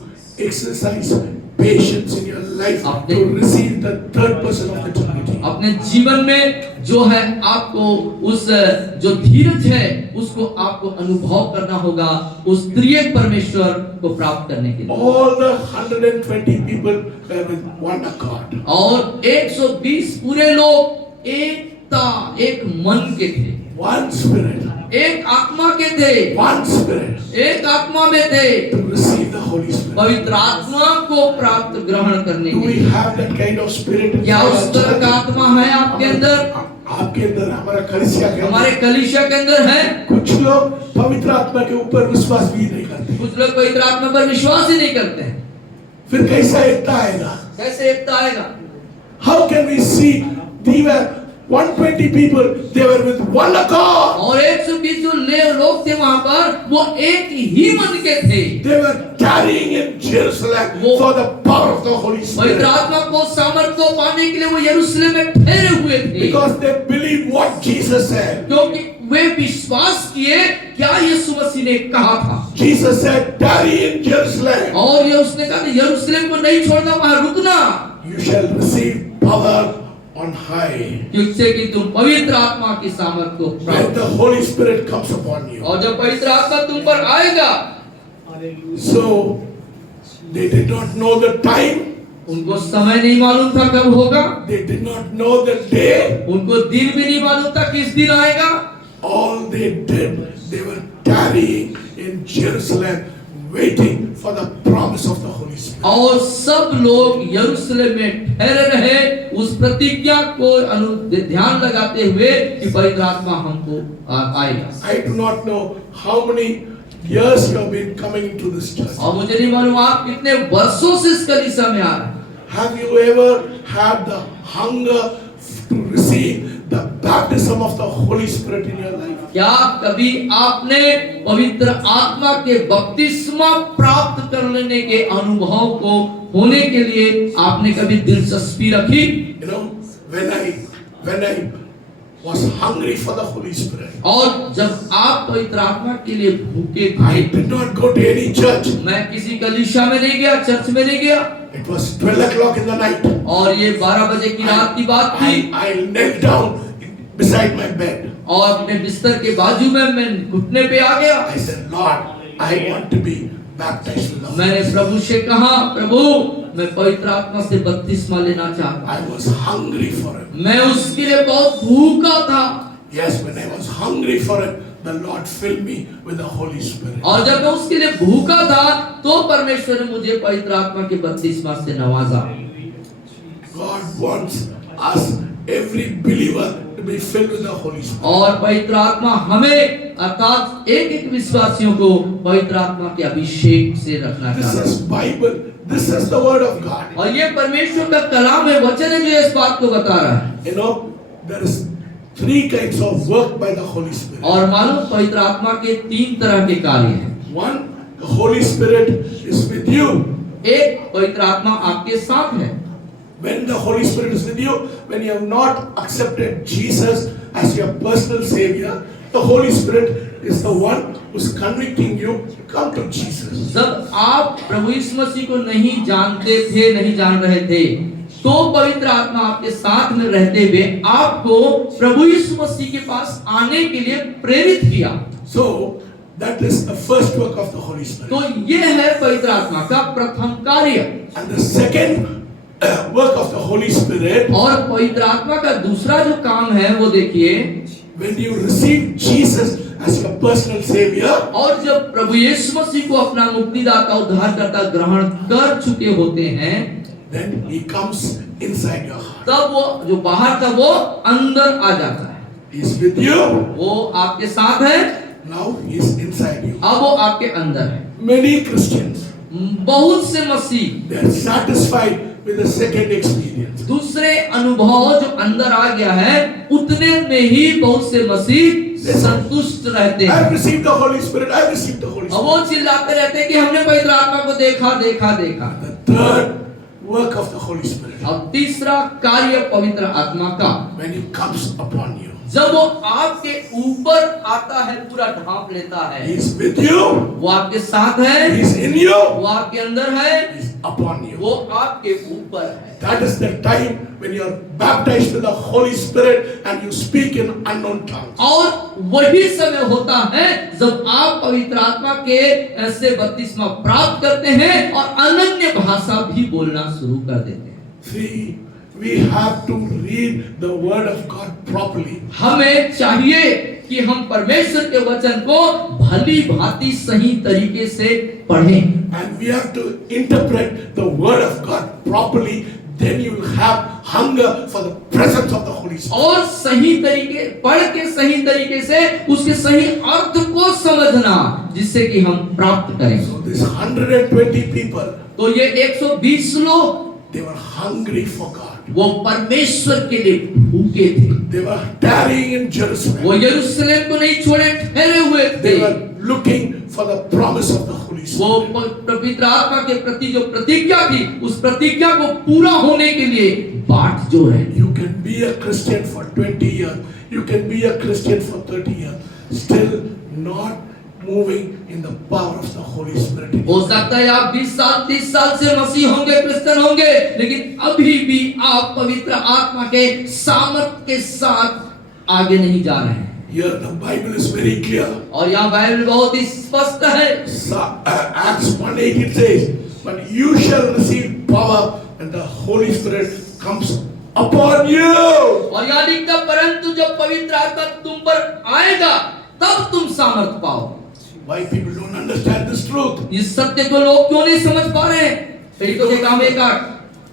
exercise patience in your life अपने- to receive the third person of the Trinity. अपने जीवन में जो है आपको उस जो धीरज है उसको आपको अनुभव करना होगा उस त्रिएक परमेश्वर को प्राप्त करने के लिए। All the 120 people were with one accord. और 120 पूरे लोग एकता एक मन के थे, One spirit. एक आत्मा के थे, One spirit. एक आत्मा में थे To receive the Holy Spirit. पवित्र आत्मा को प्राप्त ग्रहण करने Do के we लिए। have that kind of spirit in क्या our उस तरह का church? आत्मा है आपके अंदर? आपके अंदर, हमारा कलीसिया के हमारे अंदर कलीसिया के अंदर है। कुछ लोग पवित्र आत्मा के ऊपर विश्वास भी नहीं करते। कुछ लोग पवित्र आत्मा पर विश्वास ही नहीं करते हैं। फिर कैसा एकता आएगा? कैसे एकता आएगा? How can we see? They were 120 people. They were with one accord. और 120 जो लोग थे वहां पर वो एक ही मन के थे। They were tarrying in Jerusalem वो- for the power of the Holy पवित्र Spirit. आत्मा को सामर्थ को पाने के लिए वो यरूशलेम में ठहरे हुए थे Because they believe what Jesus said. क्योंकि वे विश्वास किए क्या यीशु मसीह ने कहा था। Jesus said, tarry in Jerusalem. और ये उसने कहा कि यरूशलेम को नहीं छोड़ना, वहां रुकना, You shall receive power on high. जिससे कि तुम पवित्र आत्मा की सामर्थ को When प्राप्त the Holy Spirit comes upon you. और जब पवित्र आत्मा तुम पर आएगा। So they did not know the time. उनको समय नहीं मालूम था कब होगा, They did not know the day. उनको दिन भी नहीं मालूम था किस दिन आएगा। All they did, they were tarrying in Jerusalem, waiting for the promise of the Holy Spirit. और सब लोग यरूशलेम में ठहरे रहे उस प्रतिज्ञा को ध्यान लगाते हुए कि पवित्र आत्मा हमको आएगा। I do not know how many years you have been coming into this church. और मुझे नहीं मालूम आप कितने वर्षों से इस कलीसिया में आ रहे हैं। Have you ever had the hunger to receive the baptism of the Holy Spirit in your life? क्या कभी आपने पवित्र आत्मा के बपतिस्मा प्राप्त कर लेने के अनुभव को होने के लिए आपने कभी दिलचस्पी रखी? You know, when I was hungry for the Holy Spirit, और जब आप पवित्र आत्मा के लिए भूखे I थे, did not go to any church. मैं किसी कलीसिया में नहीं गया, चर्च में नहीं गया, It was 12 o'clock in the night. और ये 12 बजे की रात की बात थी, I knelt down beside my bed. और अपने बिस्तर के बाजू में मैं घुटने पे आ गया। I said, Lord, I want to be baptized with the Holy मैंने Spirit. प्रभु से कहा, प्रभु मैं पवित्र आत्मा से बपतिस्मा लेना चाहता I was hungry for it. हूं। मैं उसके लिए बहुत भूखा था। Yes, when I was hungry for it, the Lord filled me with the Holy Spirit. और जब मैं उसके लिए भूखा था तो परमेश्वर ने मुझे पवित्र आत्मा के बपतिस्मा से नवाजा। God wants us, every believer, to be filled with the Holy Spirit. और पवित्र आत्मा हमें अर्थात एक एक विश्वासियों को पवित्र आत्मा के अभिषेक से रखना This चाहता is Bible. This is the word of God. है। और ये परमेश्वर का कलाम है, वचन है जो इस बात को बता रहा है। You know, there is 3 kinds of work by the Holy Spirit. और मालूम पवित्र आत्मा के 3 तरह के कार्य हैं। One, the Holy Spirit is with you. एक, पवित्र आत्मा आपके साथ है। When the Holy Spirit is with you, when you have not accepted Jesus as your personal Savior, the Holy Spirit is the one who's convicting you to come to Jesus. जब आप प्रभु यीशु मसीह को नहीं जानते थे, नहीं जान रहे थे, तो पवित्र आत्मा आपके साथ में रहते हुए आपको प्रभु यीशु मसीह के पास आने के लिए प्रेरित किया। So that is the first work of the Holy Spirit. तो ये है पवित्र आत्मा का प्रथम कार्य। And the second work of the Holy Spirit, और पवित्र आत्मा का दूसरा जो काम है वो देखिए, when you receive Jesus as your personal Savior, और जब प्रभु यीशु मसीह को अपना मुक्तिदाता उद्धारकर्ता ग्रहण कर चुके होते हैं, then He comes inside your heart. तब वो जो बाहर था वो अंदर आ जाता है। He is with you. वो आपके साथ है, Now He is inside you. अब वो आपके अंदर है। Many Christians, बहुत से मसीह they are satisfied with the second experience. दूसरे अनुभव जो अंदर आ गया है उतने में ही बहुत से मसीह संतुष्ट रहते I हैं। have received the Holy Spirit. I have received the Holy अब Spirit. वो चिल्लाते रहते हैं कि हमने पवित्र आत्मा को देखा देखा देखा। The third work of the Holy Spirit, अब तीसरा कार्य पवित्र आत्मा का, when He comes upon you, जब वो आपके ऊपर आता है, पूरा ढांप लेता He है, is with you. वो आपके साथ He है, is in you. वो आपके अंदर है, He is upon you. वो आपके ऊपर है। That is the time when you are baptized with the Holy Spirit and you speak in unknown tongues. और वही समय होता है जब आप पवित्र आत्मा के ऐसे बपतिस्मा प्राप्त करते हैं और अनन्य भाषा भी बोलना शुरू कर देते हैं। See, we have to read the word of God properly. हमें चाहिए कि हम परमेश्वर के वचन को भली भांति सही तरीके से पढ़ें, And we have to interpret the word of God properly. Then you will have hunger for the presence of the Holy Spirit. और सही तरीके पढ़ के सही तरीके से उसके सही अर्थ को समझना, जिससे कि हम प्राप्त करें। So this 120 people, तो ये 120 लोग they were hungry for God. वो परमेश्वर के लिए भूखे थे। They were tarrying in Jerusalem. वो यरूशलेम को नहीं छोड़े ठहरे हुए They थे। were looking for the promise of the Holy वो Spirit. पवित्र आत्मा के प्रति जो प्रतिज्ञा थी, उस प्रतिज्ञा को पूरा होने के लिए बाट जो है। You can be a Christian for 20 years. You can be a Christian for 30 years. Still not moving in the power of the Holy Spirit. हो सकता है आप 20 साल 30 साल से मसीह होंगे, क्रिश्चियन होंगे, लेकिन अभी भी आप पवित्र आत्मा के सामर्थ के साथ आगे नहीं जा रहे हैं। Here the Bible is very clear. और यहाँ बाइबल बहुत ही स्पष्ट है। Acts 1:8 it says, "But you shall receive power when the Holy Spirit comes upon you." और यहाँ लिखता, परंतु जब पवित्र आत्मा तुम पर आएगा तब तुम सामर्थ पाओगे। Why people don't understand this truth? इस सत्य को लोग क्यों नहीं समझ पा रहे हैं? तो के काम 1:8,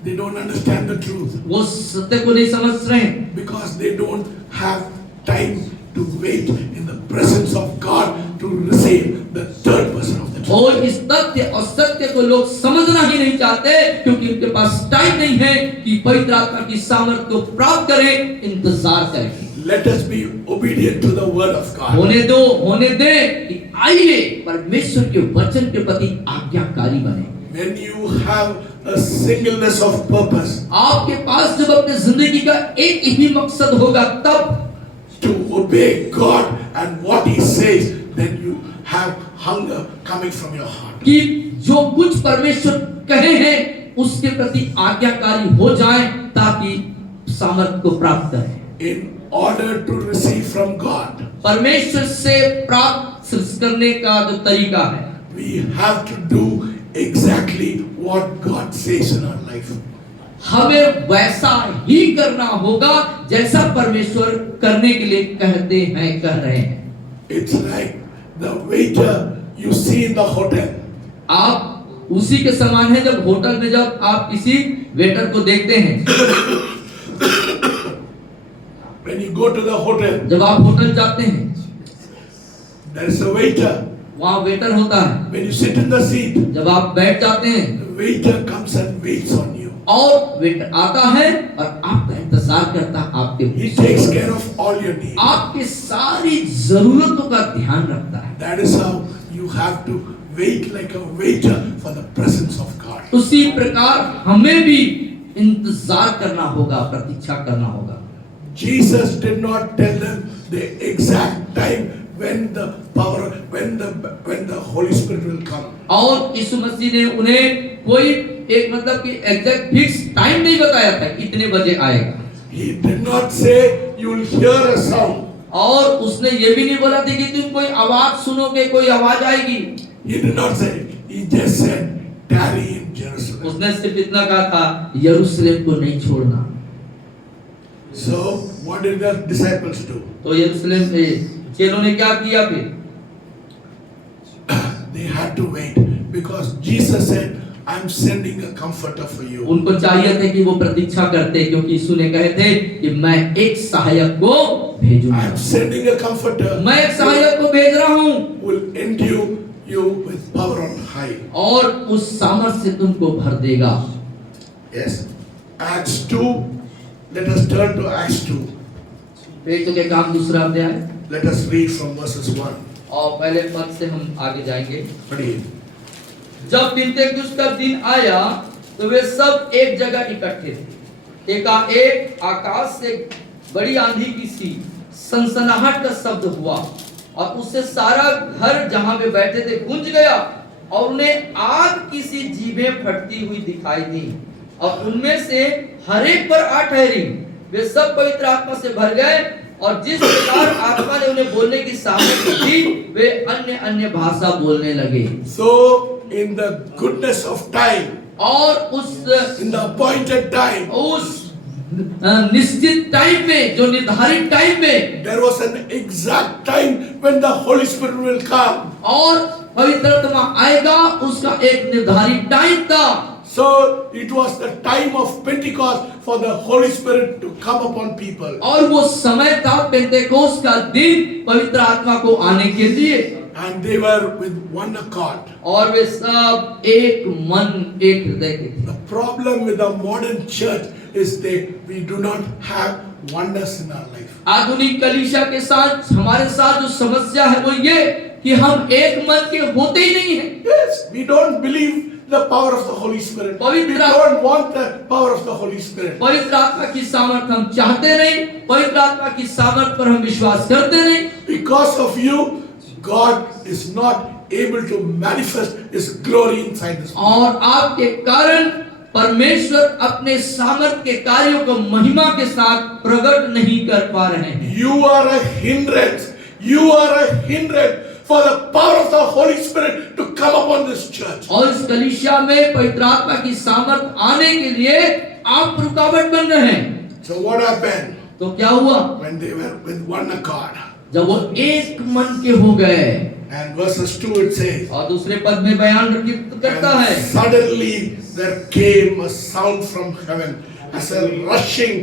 They don't understand the truth वो सत्य को नहीं समझ रहे हैं because they don't have time to wait in the presence of God to receive the third person of the truth. और इस तथ्य और सत्य को लोग समझना ही नहीं चाहते, क्योंकि उनके पास टाइम नहीं है कि पवित्र आत्मा की सामर्थ को प्राप्त करें, इंतजार करें। Let us be obedient to the word of God. होने दे कि आइए परमेश्वर के वचन के प्रति आज्ञाकारी बने। When you have a singleness of purpose आपके पास जब अपने जिंदगी का एक ही मकसद होगा, तब to obey God and what He says, then you have hunger coming from your heart. कि जो कुछ परमेश्वर कहे हैं उसके प्रति आज्ञाकारी हो जाए, ताकि सामर्थ को प्राप्त करें। In order to receive from God, परमेश्वर से प्राप्त करने का जो तरीका है, we have to do exactly what God says in our life. हमें वैसा ही करना होगा जैसा परमेश्वर करने के लिए कहते हैं, कह रहे हैं। It's like the waiter you see in the hotel. आप उसी के समान है जब होटल में जब आप किसी वेटर को देखते हैं। When you go to the hotel, जब आप होटल जाते हैं there is a waiter. वहाँ वेटर होता है। When you sit in the seat, जब आप बैठ जाते हैं the waiter comes and waits on you. और वेटर आता है और आपका इंतजार करता है आपके He takes care of all your needs. आपके सारी जरूरतों का ध्यान रखता है। That is how you have to wait like a waiter for the presence of God. उसी प्रकार हमें भी इंतजार करना होगा, प्रतीक्षा करना होगा। Jesus did not tell them the exact time when the Holy Spirit will come. और यीशु मसीह ने उन्हें कोई एक मतलब कि एग्जैक्ट फिक्स टाइम नहीं बताया था इतने बजे आएगा। He did not say you will hear a sound. और उसने ये भी नहीं बोला था कि तुम कोई आवाज सुनोगे, कोई आवाज आएगी। He did not say. He just said, tarry in Jerusalem. उसने सिर्फ इतना कहा था, यरूशलेम को नहीं छोड़ना। So what did the disciples do? तो यरूशलेम में चेलों ने क्या किया फिर? They had to wait because Jesus said, I'm sending a comforter for you. उनको चाहिए था कि वो प्रतीक्षा करते क्योंकि यीशु ने कहे थे कि मैं एक सहायक को भेजूंगा। I'm sending a comforter. मैं एक सहायक को भेज रहा हूँ। Will endue you with power on high. और उस सामर्थ से तुमको भर देगा। Yes. Acts 2. Let us turn to Acts 2. प्रेरितों के काम दूसरा अध्याय। Let us read from verses 1. और पहले पद से हम आगे जाएंगे। Read. जब पिन्तेकुस्त का दिन आया तो वे सब एक जगह इकट्ठे थे। एकाएक आकाश से बड़ी आंधी की सी सनसनाहट का शब्द हुआ और उससे सारा घर जहां वे बैठे थे गूंज गया और उन्हें आग की सी जीभें फटती हुई दिखाई दी और उनमें से हर एक पर आ ठहरी। वे सब पवित्र आत्मा से भर गए और जिस प्रकार आत्मा ने उन्हें बोलने की सामर्थ्य दी वे अन्य अन्य भाषा बोलने लगे। So in the goodness of time, और उस in the appointed time, उस निश्चित टाइम में, जो निर्धारित टाइम में, there was an exact time when the Holy Spirit will come. और पवित्र आत्मा आएगा, उसका एक निर्धारित टाइम था। So it was the time of Pentecost for the Holy Spirit to come upon people. और वो समय था पेंतेकोस्त का दिन पवित्र आत्मा को आने के लिए। And they were with one accord. और वे सब एक मन एक हृदय के थे। The problem with the modern church is we do not have oneness in our life. आधुनिक कलीसिया के साथ हमारे साथ जो समस्या है वो ये कि हम एक मन के होते ही नहीं हैं। Yes, we don't believe the power of the Holy Spirit. We don't want the power of the Holy Spirit. पवित्र आत्मा की सामर्थ हम चाहते नहीं, पवित्र आत्मा की सामर्थ पर हम विश्वास करते नहीं। Because of you, God is not able to manifest His glory inside this. और आपके कारण परमेश्वर अपने सामर्थ के कार्यों को महिमा के साथ प्रकट नहीं कर पा रहे हैं। You are a hindrance. You are a hindrance for the power of the Holy Spirit to come upon this church. और इस कलीसिया में पवित्र आत्मा की सामर्थ आने के लिए आप रुकावट बन रहे हैं। So what happened? तो क्या हुआ? When they were with one accord. जब वो एक मन के हो गए। And verses 2 it says. और दूसरे पद में बयान करता है। Suddenly there came a sound from heaven as a rushing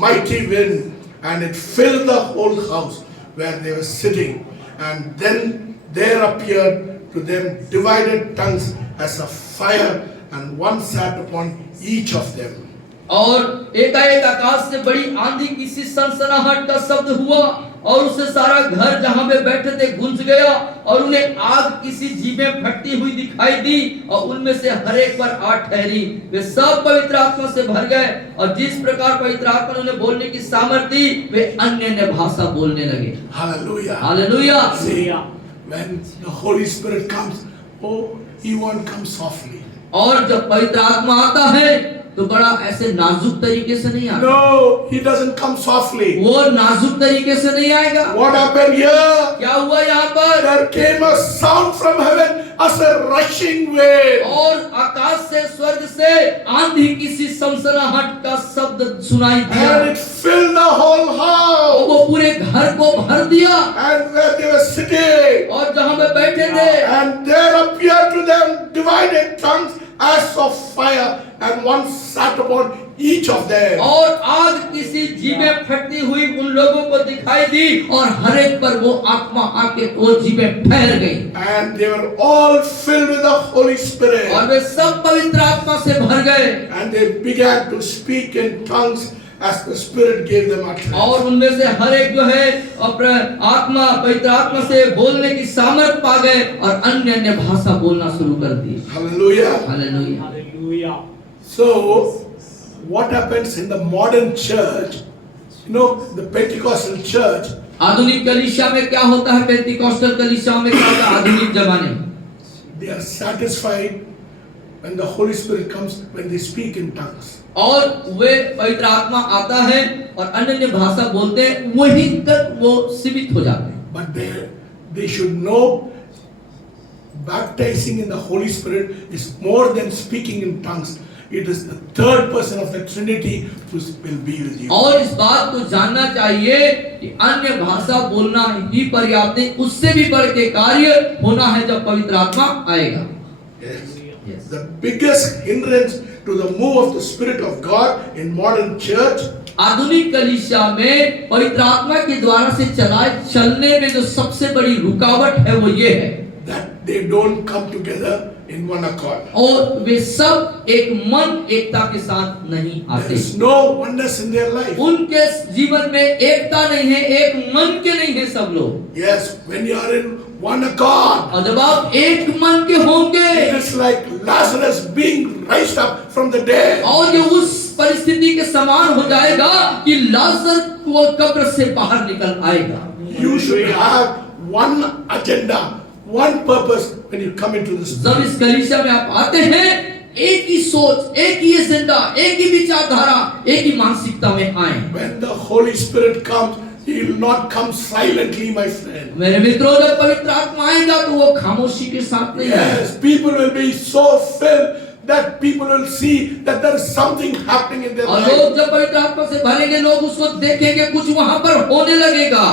mighty wind, and it filled the whole house where they were sitting. And then there appeared to them divided tongues as of fire, and one sat upon each of them. और एकाएक आकाश से बड़ी आंधी की सी सनसनाहट का शब्द हुआ और उससे सारा घर जहां वे बैठे थे गूंज गया और उन्हें आग की सी जीभें फटती हुई दिखाई दी और उनमें से हर एक पर आ ठहरी। वे सब पवित्र आत्मा से भर गए और जिस प्रकार पवित्र आत्मा ने उन्हें बोलने की सामर्थ्य दी वे अन्य अन्य भाषा बोलने लगे। Hallelujah. Hallelujah. See, when the Holy Spirit comes, oh, He won't come softly. और जब पवित्र आत्मा आता है तो बड़ा ऐसे नाजुक तरीके से नहीं आता। No, He doesn't come softly. वो नाजुक तरीके से नहीं आएगा। What happened here? क्या हुआ यहाँ पर? There came a sound from heaven as a rushing wave. और आकाश से स्वर्ग से आंधी की सी सनसनाहट का शब्द सुनाई दिया। And it filled the whole और house. वो पूरे घर को भर दिया। And where they were sitting, बैठे थे And there appeared to them divided tongues as of fire, and one sat upon each of them. और आग किसी जीभें फटती हुई उन लोगों को दिखाई दी और हर एक पर वो आत्मा आके वो जीभें फैल गई And they were all filled with the Holy Spirit. और वे सब पवित्र आत्मा से भर गए And they began to speak in tongues as the Spirit gave them utterance. और उनमें से हर एक जो है आत्मा पवित्र आत्मा से बोलने की सामर्थ पा गए और अन्य अन्य भाषा बोलना शुरू कर दी। Hallelujah. Hallelujah. Hallelujah. So, what happens in the modern church? You know, the Pentecostal church. आधुनिक कलीसिया में क्या होता है? पेंटिकॉस्टल कलीसिया में क्या होता है? आधुनिक जमाने They are satisfied when the Holy Spirit comes, when they speak in tongues. और वे पवित्र आत्मा आता है और अन्य अन्य भाषा बोलते हैं, वहीं तक वो सीमित हो जाते हैं। But they should know baptizing in the Holy Spirit is more than speaking in tongues. It is the third person of the Trinity who will be with you. और इस बात को जानना चाहिए कि अन्य भाषा बोलना ही पर्याप्त नहीं, उससे भी बढ़ के कार्य होना है जब पवित्र आत्मा आएगा। Yes. The biggest hindrance to the move of the Spirit of God in modern church आधुनिक कलीसिया में पवित्र आत्मा के द्वारा से चलने में जो सबसे बड़ी रुकावट है वो ये है that they don't come together in one accord. और वे सब एक मन एकता के साथ नहीं There आते। is no oneness in their life. उनके जीवन में एकता नहीं है, एक मन के नहीं है सब लोग। Yes, when you are in one accord, और जब आप एक मन के होंगे it is like Lazarus being raised up from the dead. और ये उस परिस्थिति के समान हो जाएगा कि लाजर वो कब्र से बाहर निकल आएगा। You should have one agenda, one purpose when you come into this. जब इस कलीसिया में आप आते हैं, एक ही सोच, एक ही एजेंडा, एक ही विचारधारा, एक ही मानसिकता में आए। When the Holy Spirit comes, He will not come silently, my friend. मेरे मित्रों, जब पवित्र आत्मा आएगा तो वो खामोशी के साथ नहीं आएगा। Yes, people will be so filled that people will see that there is something happening in their और life. लोग जब पवित्र आत्मा से भरेंगे, लोग उसको देखेंगे, कुछ वहां पर होने लगेगा।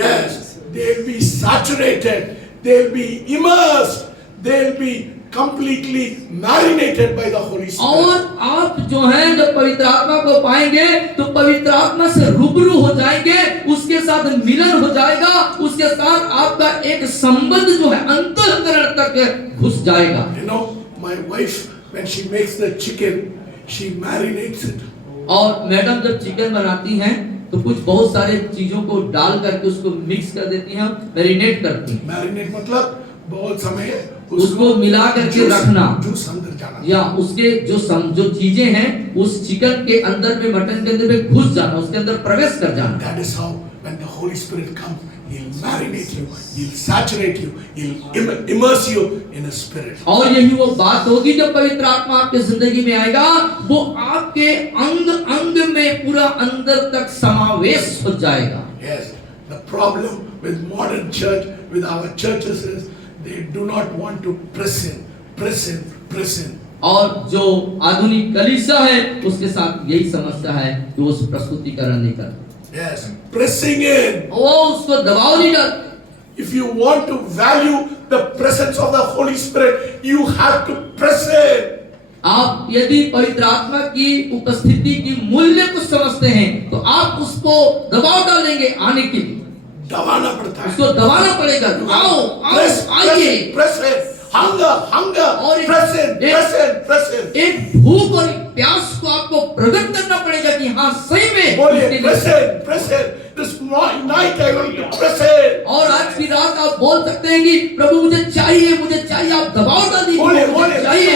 Yes, they'll be saturated, they'll be immersed, they'll be completely marinated by the Holy Spirit. और आप जो हैं जब पवित्र आत्मा को पाएंगे तो पवित्र आत्मा से रूबरू हो जाएंगे, उसके साथ मिलन हो जाएगा, उसके साथ आपका एक संबंध जो है अंतःकरण तक घुस जाएगा। You know, my wife, when she makes the chicken, she marinates it. और मैडम जब चिकन बनाती हैं तो कुछ बहुत सारे चीजों को डाल करके उसको मिक्स कर देती हैं, मैरिनेट करती हैं। मैरिनेट मतलब बहुत समय उसको मिला करके रखना, जूस अंदर जाना, या उसके जो चीजें हैं उस चिकन के अंदर में, मटन के अंदर में घुस जाना, उसके अंदर प्रवेश कर जाना। That is how when the Holy Spirit comes, He'll marinate you, He'll saturate you, He'll immerse you in His Spirit. और यही वो बात होगी जब पवित्र आत्मा आपके जिंदगी में आएगा, वो आपके अंग अंग में पूरा अंदर तक समावेश हो जाएगा। Yes, the problem with modern church, with our churches is they do not want to press in. और जो आधुनिक कलीसिया है उसके साथ यही समस्या है कि वो प्रस्तुतिकरण नहीं करते। Yes, pressing in. वो उसको दबाव नहीं डालते। If you want to value the presence of the Holy Spirit, you have to press in. आप यदि पवित्र आत्मा की उपस्थिति की मूल्य को समझते हैं तो आप उसको दबाव डालेंगे आने के लिए। दबाना पड़ता है। उसको दबाना पड़ेगा। आओ आइए। Press in. Hunger. और Press in. एक भूख और एक प्यास को आपको प्रकट करना पड़ेगा कि हाँ सही में बोलिए, press in. This night I want to press in. और आज की रात आप बोल सकते हैं कि प्रभु मुझे चाहिए, आप दबाव डाल दीजिए। बोलिए, चाहिए,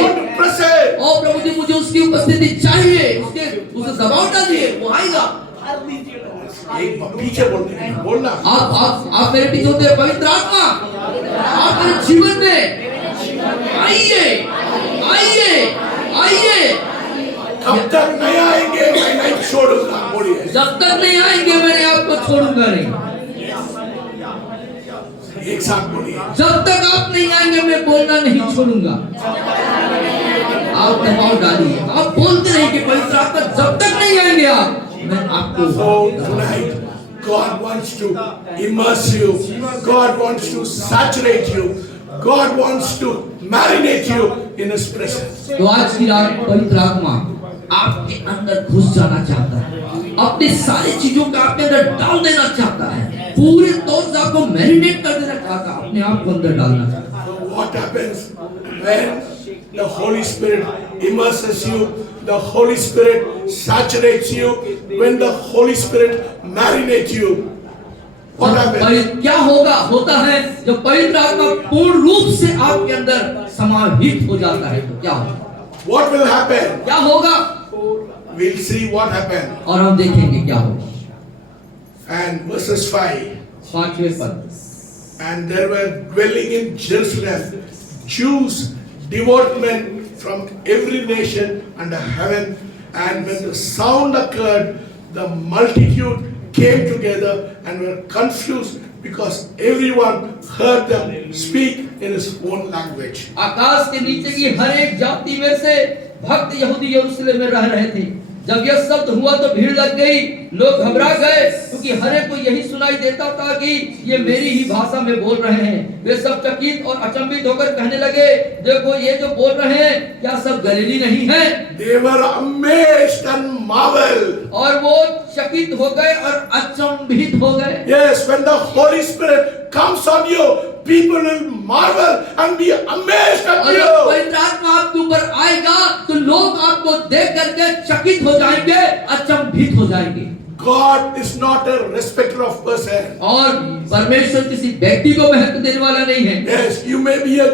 I want to press in. और प्रभु जी मुझे उसकी उपस्थिति चाहिए, उसे दबाव डालिए, वो आएगा। एक पीछे बोलना। आप मेरे पीछे होते हैं, पवित्र आत्मा आप मेरे जीवन में आइए। कब तक नहीं आएंगे मैं नहीं छोड़ूंगा। बोलिए, जब तक नहीं आएंगे मैंने आपको छोड़ूंगा नहीं। एक साथ बोलिए, जब तक आप नहीं आएंगे मैं बोलना नहीं छोड़ूंगा। आप दबाव डालिए, आप बोलते रहिए कि पवित्र आत्मा जब तक नहीं आएंगे आप, मैं आपको So tonight, God wants to immerse you. God wants to saturate you. God wants to marinate you in His presence. तो आज की रात पवित्र आत्मा आपके अंदर घुस जाना चाहता है, अपनी सारी चीजों को आपके अंदर डाल देना चाहता है, पूरे तौर से आपको मैरिनेट कर देना चाहता है, अपने आप को अंदर डालना चाहता है। So what happens when the Holy Spirit immerses you, the Holy Spirit saturates you, when the Holy Spirit marinates you? What happens? क्या होता है जब पवित्र आत्मा पूर्ण रूप से आपके अंदर समाहित हो जाता है, तो क्या होगा? What will happen? क्या होगा? We'll see what happened. और हम देखेंगे क्या होगा। And verses 5. 5वें पद। And there were dwelling in Jerusalem Jews, devout men from every nation under heaven. And when the sound occurred, the multitude came together and were confused because everyone heard them speak in his own language. आकाश के नीचे की हर एक जाति में से भक्त यहूदी यरूशलेम में रह रहे थे। जब यह शब्द हुआ तो भीड़ लग गई, लोग घबरा गए, क्योंकि हर एक को यही सुनाई देता था कि ये मेरी ही भाषा में बोल रहे हैं। वे सब चकित और अचंभित होकर कहने लगे, देखो ये जो बोल रहे हैं क्या सब गलीली नहीं है? They were amazed and marveled. और वो चकित हो गए और अचंभित हो गए। Yes, when the Holy Spirit comes on you, people will marvel and be amazed at और जब you. पवित्र आत्मा आपके ऊपर आएगा तो लोग आपको देख करके चकित हो जाएंगे, अचंभित हो जाएंगे। God is not a respecter of person. और परमेश्वर किसी व्यक्ति को महत्व देने वाला नहीं है। Yes, you may be a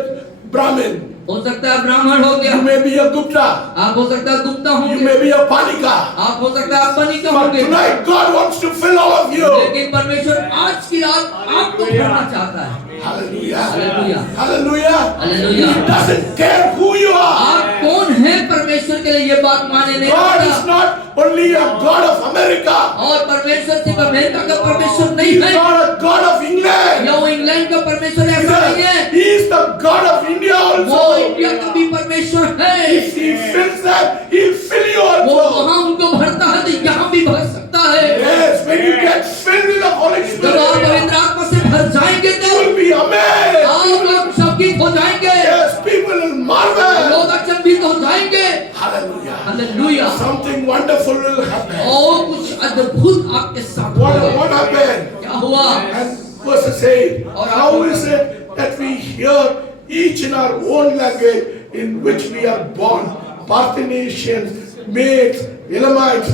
Brahmin. हो सकता है ब्राह्मण हो गया, You may be a Gupta. आप हो सकता है गुप्ता You होंगे, may be a Panika. आप हो सकता है आप बनिका But होंगे। tonight God wants to fill all of you. लेकिन परमेश्वर आज की रात आपको भरना चाहता है। Hallelujah. Hallelujah. Hallelujah. Hallelujah. He doesn't care who you are. आप कौन हैं परमेश्वर के लिए ये बात माने नहीं God is रखता। not only a God of America. और परमेश्वर सिर्फ अमेरिका का परमेश्वर नहीं He is है, not a God of England. या वो इंग्लैंड का परमेश्वर ऐसा नहीं है, He is the God of India वो also. इंडिया का भी परमेश्वर है। If He fills them, He'll fill you वो also. वहाँ उनको भरता है तो यहाँ भी भर सकता है। Yes, when you get filled with the Holy जब आप Spirit, पवित्र आत्मा से भर जाएंगे you तो will be amazed. आप लोग चकित हो जाएंगे, Yes, people will marvel. लोग अचंभित हो जाएंगे। Hallelujah. Hallelujah. Something wonderful will happen. और कुछ अद्भुत आपके साथ होगा। What happened? क्या हुआ? And verse 8. How is it that we hear each in our own language in which we are born? Parthians, Medes, Elamites,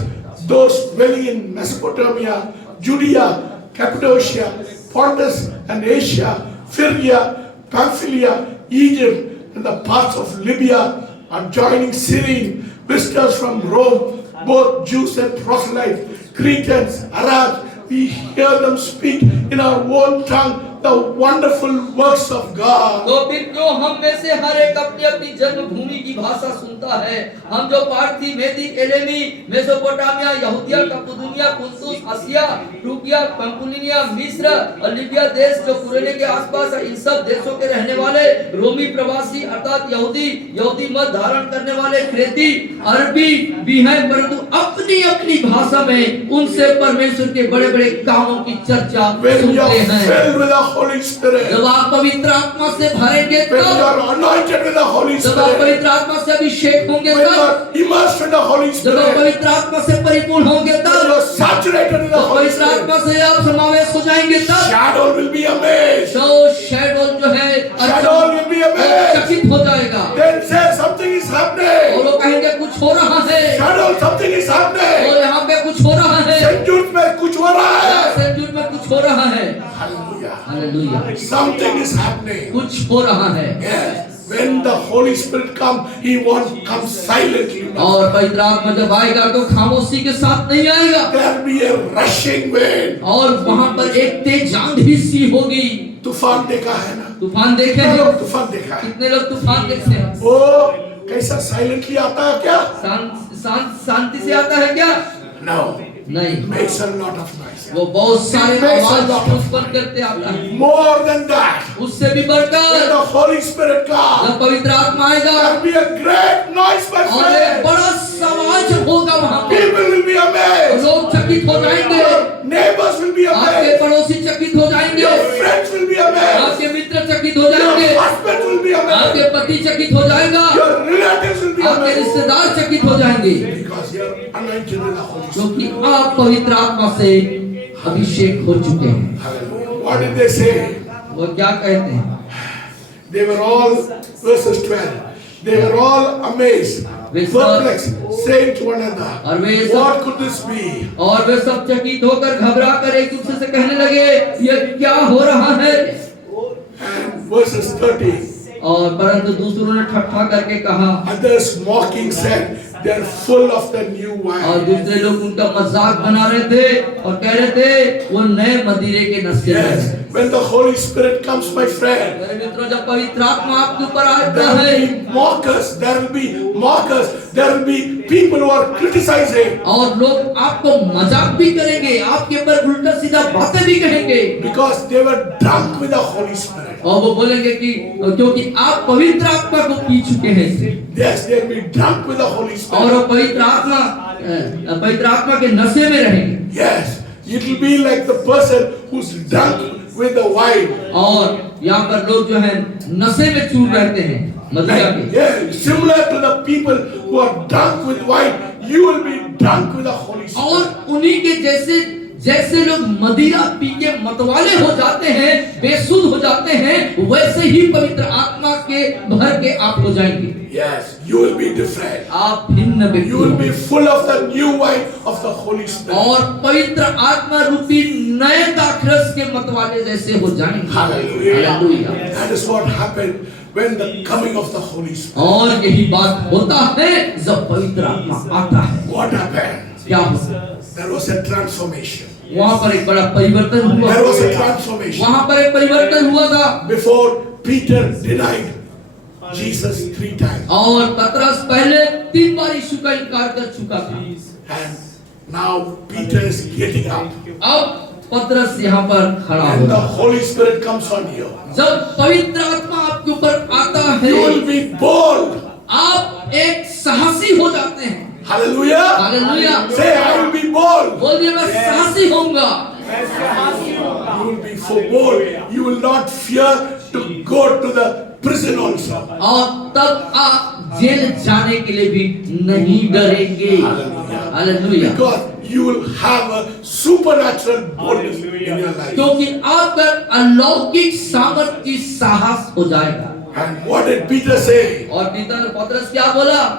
those dwelling in Mesopotamia, Judea, Cappadocia, Pontus and Asia, Phrygia, Pamphylia, Egypt, and the parts of Libya, adjoining Cyrene, visitors from Rome, both Jews and proselytes, Cretans, Arabs, we hear them speak in our own tongue the wonderful works of God. तो फिर क्यों हम में से हर एक अपनी अपनी जन्मभूमि की भाषा सुनता है? हम जो पार्थी, मेदी, एलेमी, मेसोपोटामिया, यहूदिया, कप्पादोनिया, पुन्तुस, आसिया, फ्रूगिया, पंफुलिया, मिस्र और लीबिया देश जो कुरेने के आसपास है, इन सब देशों के रहने वाले रोमी प्रवासी अर्थात यहूदी मत धारण करने वाले क्रेती, अरबी भी हैं, परंतु अपनी अपनी भाषा में उनसे परमेश्वर के बड़े बड़े कामों की चर्चा When you सुनते are हैं। filled with the Holy Spirit, जब आप पवित्र आत्मा से भरेंगे when you तब, are anointed with the Holy जब आप Spirit, पवित्र आत्मा से अभिषेक होंगे when you तब, are immersed in the Holy जब आप Spirit, पवित्र आत्मा से परिपूर्ण होंगे when तब, you are saturated in the जब Holy पवित्र Spirit, आत्मा से आप समावेश हो जाएंगे तब, shadow will be amazed. तो शैडो जो है Shadow will be amazed. चकित हो जाएगा Then say something is और happening. लोग कहेंगे कुछ हो रहा है, Shadow, something is happening. और यहाँ पे कुछ हो रहा है, St. Jude में कुछ हो रहा है. सेंट जूड में कुछ हो रहा है। Hallelujah. Hallelujah. Something is happening. कुछ हो रहा है। Yes. When the Holy Spirit comes, He won't come silently. और पवित्र आत्मा जब आएगा तो खामोशी के साथ नहीं आएगा, There'll be a rushing wind. और वहां पर एक तेज आंधी सी होगी। तूफान देखा है ना? तूफान देखे कितने हैं? लोग तूफान देखा है? कितने लोग तूफान देखते हैं? वो कैसा साइलेंटली आता है क्या? शांति से आता है क्या? No. नहीं, Makes a lot of noise. वो बहुत सारे It makes a आवाज lot of उत्पन्न करते आता है। More than that, उससे भी when बढ़कर the Holy Spirit comes, जब पवित्र आत्मा आएगा there'll be a great noise, my और एक friend. बड़ा आवाज होगा वहां पर, People will be amazed. लोग चकित हो जाएंगे, Your neighbor neighbors will be आपके amazed. पड़ोसी चकित हो जाएंगे, Your friends will be amazed. आपके मित्र चकित हो जाएंगे, Your husband will be amazed. आपके पति चकित हो जाएगा, Your relatives will be आपके amazed. रिश्तेदार चकित हो जाएंगे, Because you are anointed with the Holy Spirit. क्योंकि आप पवित्र आत्मा से अभिषेक हो चुके हैं। Hallelujah. What did they say? वो क्या कहते हैं? They were all, verses 12, they were all amazed, perplexed, saying to one और another, वे सब what could this be? और वे सब चकित होकर घबरा कर एक दूसरे से कहने लगे, ये क्या हो रहा है? And verses 30, और परंतु दूसरों ने ठट्ठा करके कहा, others mocking said, they are full of the new और wine. दूसरे लोग उनका मजाक बना रहे थे और कह रहे थे वो नए मदिरे के नशे में Yes, हैं। when the Holy Spirit comes, my friend, मेरे मित्रों, जब पवित्र आत्मा आपके ऊपर आता there है will be mockers, there will be mockers, there will be people who are criticizing और लोग आपको मजाक भी करेंगे, आपके ऊपर उल्टा सीधा बातें भी कहेंगे, because they were drunk with the Holy Spirit. और वो बोलेंगे कि क्योंकि आप पवित्र आत्मा को पी चुके हैं, Yes, they will be drunk with the Holy और Spirit. वो पवित्र आत्मा के नशे में रहेंगे। Yes, it will be like the person who's drunk with the wine. और यहाँ पर लोग जो है नशे में चूर रहते हैं मदिरा के। Yeah, similar to the people who are drunk with wine, you will be drunk with the Holy Spirit. और उन्हीं के जैसे लोग मदिरा पी के मतवाले हो जाते हैं, बेसुध हो जाते हैं, वैसे ही पवित्र आत्मा के भर के आप हो जाएंगे। Yes, you will be different. आप भिन्न व्यक्ति You will be होंगे। full of the new wine of the Holy Spirit. और पवित्र आत्मा रूपी नए दाखरस के मतवाले जैसे हो जाएंगे। Hallelujah. Hallelujah. That is what happened when the coming of the Holy Spirit. और यही बात होता है जब पवित्र आत्मा आता है। What happened? क्या होता? There was a transformation. वहाँ पर एक बड़ा परिवर्तन हुआ। There was a transformation. वहाँ पर एक परिवर्तन हुआ था। Before Peter denied Jesus 3 times. और पतरस पहले 3 बार यीशु का इनकार कर चुका था। And now Peter is getting up. अब पतरस यहाँ पर खड़ा And the हुआ। Holy Spirit comes on you. जब पवित्र आत्मा आपके ऊपर आता है, You will be bold. आप एक साहसी हो जाते हैं। Hallelujah. Hallelujah. Say, I will be bold. बोलिए मैं साहसी होऊंगा। You will be so bold. You will not fear to go to the prison also. और तब आप जेल जाने के लिए भी नहीं डरेंगे। Hallelujah. Because you will have a supernatural boldness in your life. क्योंकि आप पर अलौकिक सामर्थ की साहस हो जाएगा। And what did Peter say? और पतरस क्या बोला?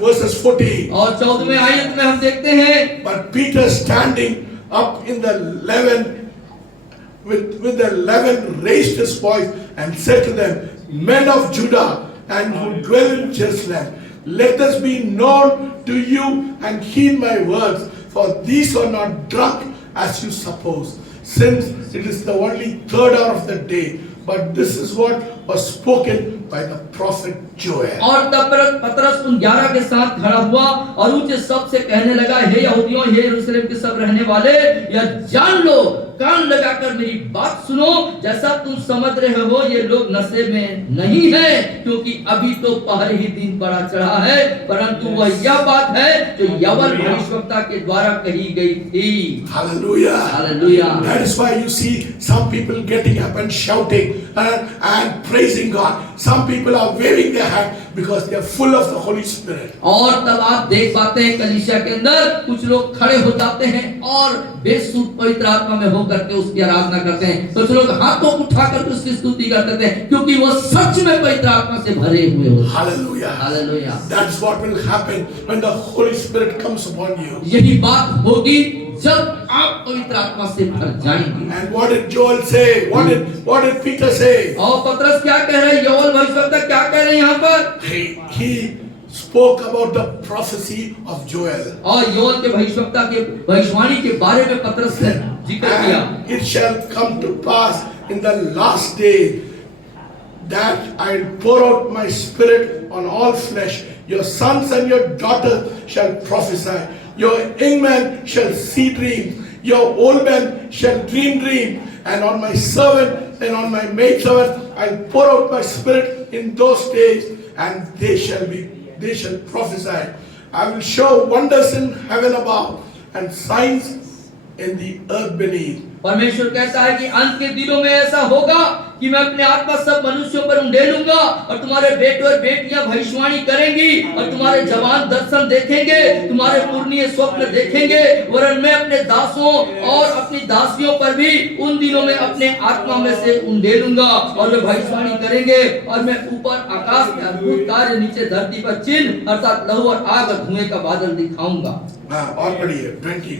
Verses 14. और 14वें आयत में हम देखते हैं, But Peter standing up in the leaven with the leaven raised his voice and said to them, Men of Judah and who dwell in Jerusalem, let this be known to you and heed my words, for these are not drunk as you suppose, since it is the only third hour of the day. But this is what was spoken by the prophet Joel. और तब पतरस उन 11 के साथ खड़ा हुआ और ऊंचे शब्द से कहने लगा, हे यहूदियों, हे यरूशलेम के सब रहने वाले, यह जान लो, कान लगाकर मेरी बात सुनो, जैसा तुम समझ रहे हो ये लोग नशे में नहीं है, क्योंकि अभी तो पहले ही दिन बड़ा चढ़ा है, परंतु वह यह बात है जो यवल भविष्यवक्ता के द्वारा कही गई थी। Hallelujah. Hallelujah. That is why you see some people getting up and shouting and praising God. Some people are waving their hand because they are full of the Holy Spirit. और तब आप देख पाते हैं कलीसिया के अंदर कुछ लोग खड़े हो जाते हैं और बेसुध पवित्र आत्मा में होकर के उसकी आराधना करते हैं। कुछ लोग हाथों को उठाकर उसकी स्तुति करते हैं, क्योंकि वो सच में पवित्र आत्मा से भरे हुए होते हैं। Hallelujah. Hallelujah. That's what will happen when the Holy Spirit comes upon you. यही बात होगी जब आप पवित्र आत्मा से भर जाएंगे। And what did Joel say? What did Peter say? और पतरस क्या कह रहे हैं? यहोवा भविष्यवक्ता क्या कह रहे हैं यहाँ पर? He spoke about the prophecy of Joel. और योएल के भविष्यवक्ता के भविष्यवाणी के बारे में पतरस ने जिक्र किया। And it shall come to pass in the last day that I'll pour out my spirit on all flesh. Your sons and your daughters shall prophesy. Your young men shall see dreams. Your old men shall dream dreams. And on my servant and on my maidservant I'll pour out my spirit in those days, and they shall prophesy. I will show wonders in heaven above and signs in the earth beneath. परमेश्वर कहता है कि अंत के दिनों में ऐसा होगा कि मैं अपने आत्मा सब मनुष्यों पर उंडेलूंगा और तुम्हारे बेटे और बेटियां भविष्यवाणी करेंगी और तुम्हारे जवान दर्शन देखेंगे, तुम्हारे पुरनिये स्वप्न देखेंगे। वरन मैं अपने दासों और अपनी दासियों पर भी उन दिनों में अपने आत्मा में से उंडेलूंगा और वे भविष्यवाणी करेंगे। और मैं ऊपर आकाश में अद्भुत कार्य, नीचे धरती पर चिन्ह अर्थात लहू और आग और धुएं का बादल दिखाऊंगा। और पढ़िए 20,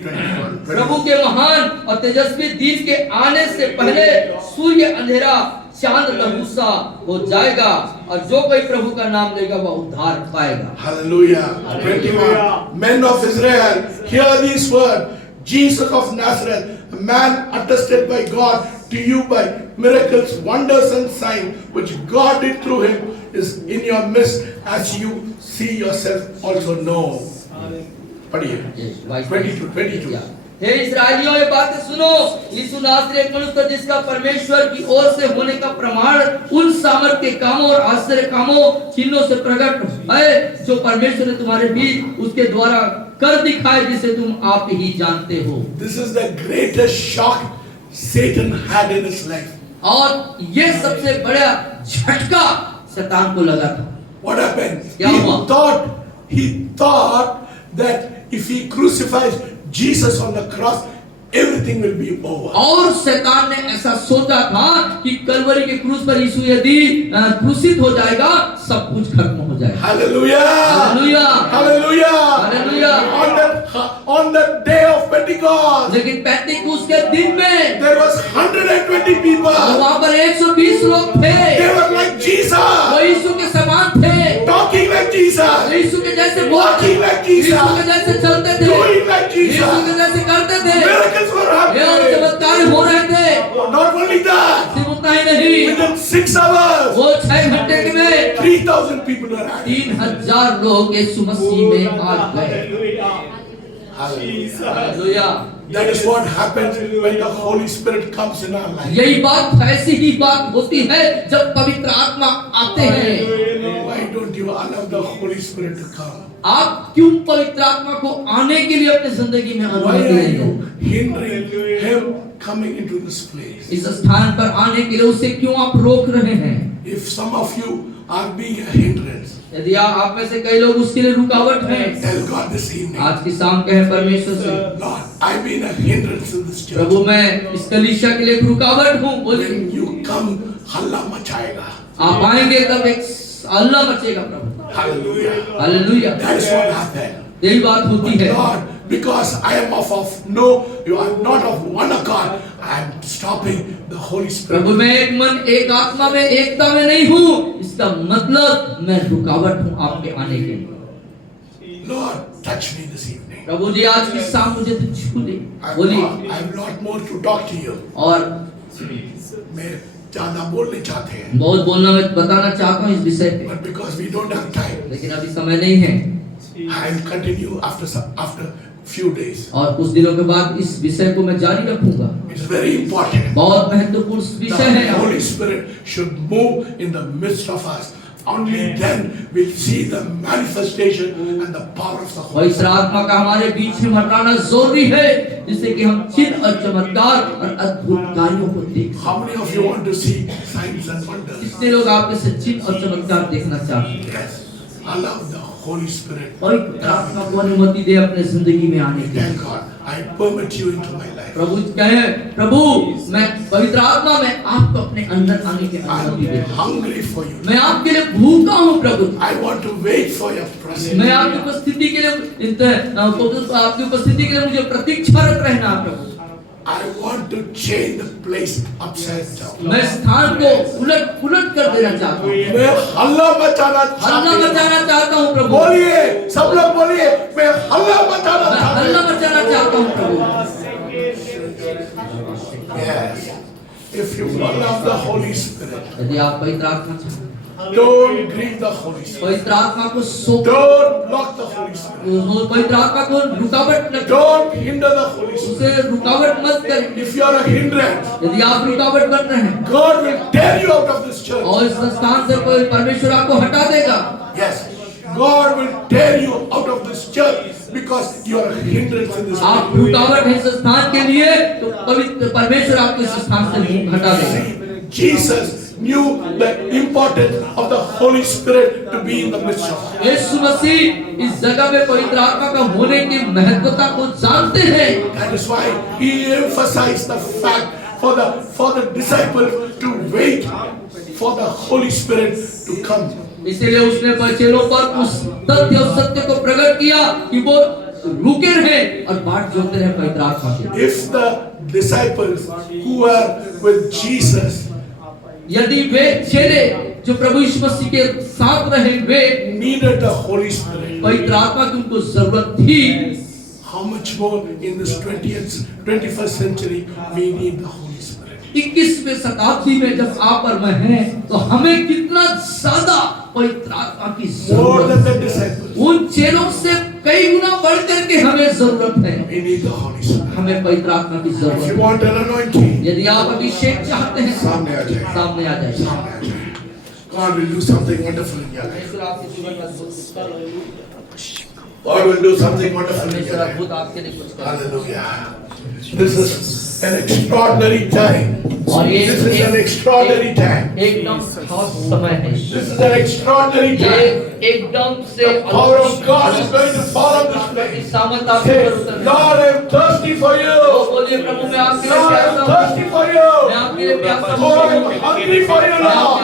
प्रभु के महान और तेजस्वी दिन के आने से पहले सूर्य अंधेरा, चांद लहूसा हो जाएगा और जो कोई प्रभु का नाम लेगा वह उद्धार पाएगा। Hallelujah. 21. Men of Israel, hear these words. Jesus of Nazareth, a man attested by God to you by miracles, wonders and signs which God did through him, is in your midst, as you see yourself also know. पढ़िए 22. हे इस्राएलियों, ये बातें सुनो। यीशु नासरी एक मनुष्य था जिसका परमेश्वर की ओर से होने का प्रमाण उन सामर्थ के कामों और आश्चर्य कामों, चिन्हों से प्रकट है जो परमेश्वर ने तुम्हारे बीच उसके द्वारा कर दिखाए, जिसे तुम आप ही जानते हो। This is the greatest shock Satan had in his life. और ये सबसे बड़ा झटका शैतान को लगा था। What happened? क्या हुआ? He thought that if he crucifies Jesus on the cross, everything will be over. और शैतान ने ऐसा सोचा था कि कलवरी के क्रूस पर यीशु यदि क्रूसित हो जाएगा, सब कुछ खत्म हो जाएगा। Hallelujah! Hallelujah! Hallelujah! Hallelujah! On the day of Pentecost, लेकिन पेंतिकुस्त के दिन में there was 120 people. वहाँ पर 120 लोग थे। They were like Jesus, वो यीशु के समान थे, talking like Jesus, यीशु के जैसे walking like Jesus, यीशु के जैसे चलते थे, doing like यीशु के Jesus. जैसे करते थे। Miracles were ये और happening. चमत्कार हो रहे थे। Not only that, सिर्फ उतना ही नहीं, within 6 hours, वो 6 घंटे के में 3,000 people were added. 3000 लोग यीशु मसीह में आ गए। Jesus. Hallelujah. That is what happens when the Holy Spirit comes in our life. यही बात, ऐसी ही बात होती है जब पवित्र आत्मा आते हैं। Why don't you allow the Holy Spirit to come? आप क्यों पवित्र आत्मा को आने के लिए अपनी जिंदगी में Why अनुमति are नहीं you दो? hindering him coming into this place? इस स्थान पर आने के लिए उसे क्यों आप रोक रहे हैं? If some of you are being a hindrance, यदि आप में से कई लोग उसके लिए रुकावट हैं, tell God this evening, आज की शाम कहें परमेश्वर से, Lord, I've been a hindrance in this church. प्रभु मैं इस कलीसिया के लिए एक रुकावट हूँ। बोलिए, When you come, हल्ला मचाएगा. आप आएंगे तब एक हल्ला मचेगा प्रभु। Hallelujah. Hallelujah. That is what happened. यही बात होती है। Lord, because I am you are not of one accord, I am stopping the Holy Spirit. प्रभु मैं एक मन, एक आत्मा में, एकता में नहीं हूँ, इसका मतलब मैं रुकावट हूँ आपके आने के लिए। Lord, touch me this evening. प्रभु जी आज की शाम मुझे तो छू ले। I बोलिए, have lot more to talk to you. और मैं ज़्यादा बोलने चाहते हैं, बहुत बोलना मैं बताना चाहता हूँ इस विषय पे, but because we don't have time, लेकिन अभी समय नहीं है I will continue after few days. और कुछ दिनों के बाद इस विषय को मैं जारी रखूंगा। It's very important. बहुत महत्वपूर्ण विषय The है। Holy Spirit should move in the midst of us. Only then we'll see the manifestation and the power of the Holy पवित्र आत्मा का हमारे बीच में मंडराना जरूरी है, जिससे कि हम चिन्ह और चमत्कार और अद्भुत कार्यों को देख सकें। How many of you want to see signs and wonders? कितने लोग आप में से चिन्ह और चमत्कार देखना चाहते हैं? Yes. Allow the Holy Spirit. पवित्र आत्मा को अनुमति दे अपने जिंदगी में आने की। Thank God. I permit you into my life. प्रभु कहे, प्रभु मैं पवित्र आत्मा में आपको अपने अंदर आने की अनुमति I'm देता हूं। hungry for you. मैं आपके लिए भूखा हूँ प्रभु। I want to wait for your presence. मैं आपकी उपस्थिति के लिए आपकी उपस्थिति के लिए मुझे प्रतीक्षारत रहना है प्रभु। I want to change the place upside down. मैं स्थान को उलट पुलट कर देना चाहता हूँ। मैं हल्ला मचाना हल्ला मचाना चाहता हूँ प्रभु। बोलिए, सब लोग बोलिए, मैं हल्ला मचाना मैं चाहता हल्ला हूँ। मचाना चाहता हूँ प्रभु। Yes. If you love the Holy Spirit, यदि आप पवित्र आत्मा चाहते हैं, don't grieve the Holy Spirit. पवित्र आत्मा को सौंप, Don't block the Holy Spirit. पवित्र आत्मा को रुकावट न, Don't hinder the Holy Spirit. उसे रुकावट मत करें। If you are a hindrance, यदि आप रुकावट बन रहे हैं God will tear you out of this church. और इस संस्थान से कोई परमेश्वर आपको हटा देगा। Yes. God will tear you out of this church because you are a hindrance in this आप place. रुकावट है इस स्थान के लिए, तो पवित्र परमेश्वर आपको इस स्थान से हटा देगा। Jesus knew the importance of the Holy Spirit to be in the midst of us. यीशु मसीह इस जगह में पवित्र आत्मा का होने की महत्वता को जानते हैं। That is why he emphasized the fact for the disciples to wait for the Holy Spirit to come. इसीलिए उसने चेलों पर उस तथ्य और सत्य को प्रकट किया कि वो रुके रहे और बाट जोते रहे पवित्र आत्मा की। If the disciples who were with Jesus यदि वे चेले जो प्रभु यीशु मसीह के साथ रहे वे needed the Holy Spirit, पवित्र आत्मा की उनको जरूरत थी, how much more in this 21st century we need the Holy Spirit. 21वीं शताब्दी में जब आप और मैं हैं तो हमें कितना ज्यादा पवित्र आत्मा की More जरूरत than है। the disciples, उन चेलों से कई गुना बढ़ करके हमें जरूरत है। we need the Holy Spirit. हमें पवित्र आत्मा की If जरूरत you है। want an anointing, यदि आप अभिषेक चाहते हैं सामने आ जाए। सामने आ जाइए। सामने आ जाए। God will do something wonderful in your life. परमेश्वर आपके जीवन में अद्भुत God will do something wonderful in your परमेश्वर life. अद्भुत आपके लिए कुछ करेगा। Hallelujah. This is an extraordinary time. और ये This is an extraordinary time. एकदम खास समय है। This is an extraordinary ये time. एकदम से The power of God is going to fall on this place. सामर्थ आपके Say, ऊपर उतरने Lord, I am thirsty for तो you. बोलिए प्रभु मैं आपके लिए Lord, I am प्यासा हूँ। thirsty for मैं you. आपके लिए प्यासा Oh, I am हूँ। hungry for you, Lord.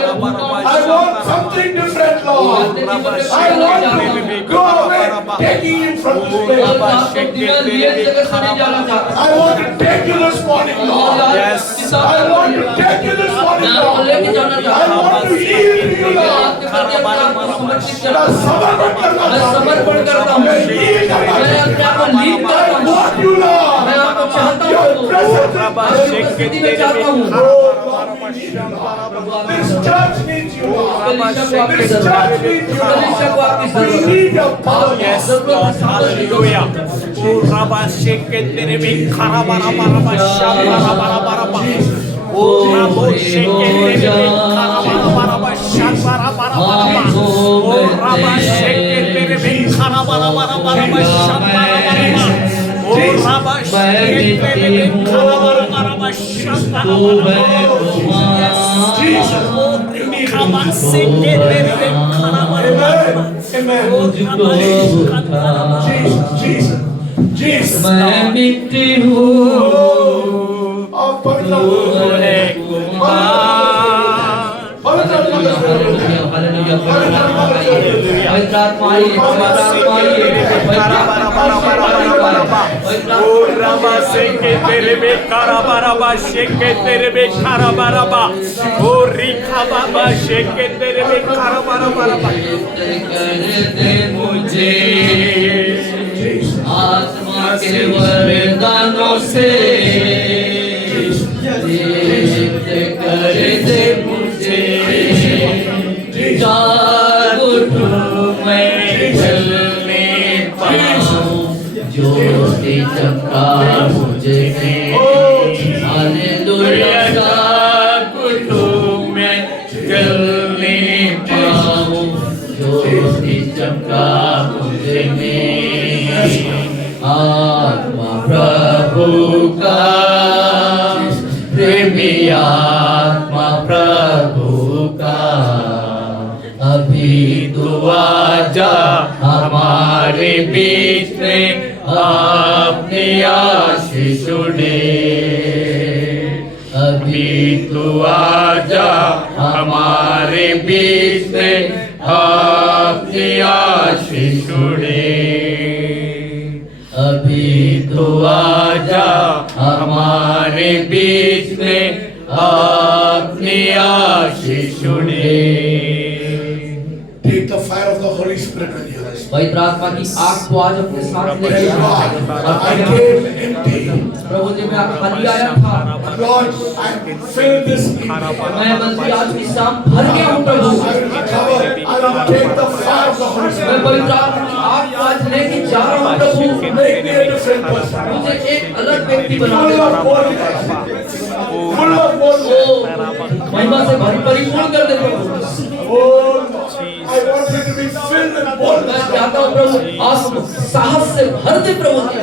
I want something different, Lord. I want to go away, taking you from this और place. आपको जीवन लिए जगह से नहीं जाना चाहता। I want to take you this morning, Lord. Yes. I want to take you this morning, मैं आपको Lord. लेके जाना चाहता I हूँ। want to yield to you, मैं Lord. आपके प्रति अपने आप को समर्पित करता मैं हूँ। समर्पण करना मैं चाहता हूँ। समर्पण करता हूँ। मैं yield करना मैं चाहता अपने आप को हूँ। लीन करता I हूँ। want you, Lord. मैं आपको चाहता Your हूँ। presence is आपकी उपस्थिति में चाहता हूँ। Oh, Lord, we need you, Lord. This church needs you, Lord. This church needs you, Lord. We need your power. Yes, Lord. Hallelujah. Oh, Rabba, shake it, baby. Karabaraba, shabarabaraba. Oh, Rabbo, shake it, baby. Karabaraba, shabarabaraba. Oh, Rabba, shake it, baby. Karabaraba, shabarabaraba. Oh, Rabba, shake it, baby. Karabaraba, shabarabaraba. Yes, Jesus, oh, you need Rabba, it. shake it, baby. Karabaraba. Amen. Oh, Amen. Rabba, Jesus, Jesus, Jesus. मैं मिट्टी हूँ Oh, पवित्र पवित्र आत्मा आइए, पवित्र आत्मा आइए, पवित्र आत्मा Oh, Rabba, shake it, baby. Karabaraba, shake it, baby. Karabaraba. Oh, Rikababa, shake it, baby. Karabaraba. मुझे आत्मा के वरदानों से दीप्त कर दे मुझे जागरूक मैं चलने पाऊं ज्योति चमका मुझे हालेलुया जागरूक मैं चलने पाऊं ज्योति चमका मुझे आत्मा प्रभु का प्रेमी आत्मा प्रभु का अभी तो आजा हमारे बीच में अपनी आशीष उड़े अभी तो आजा हमारे बीच में अपनी आशीष उड़े अभी तो आजा हमारे बीच में अपनी आशीष उड़े Take the fire of the Holy Spirit with you. पवित्र आत्मा की आग को आज अपने साथ लेके Tell आओ। God, I came empty. प्रभु जी मैं खाली आया था Lord, I fill this evening. मैं बल्कि आज की शाम भर गया हूँ प्रभु I will recover. I will take the fire of the Holy मैं Spirit. पवित्र आत्मा की आग को आज लेके जा रहा हूँ प्रभु Make me a different person. मुझे एक अलग व्यक्ति बना Full they of boldness. Full of boldness. महिमा से परिपूर्ण कर दे प्रभु Oh, I want you to be filled with मैं boldness. चाहता हूँ प्रभु आप साहस से भर दे प्रभु जी।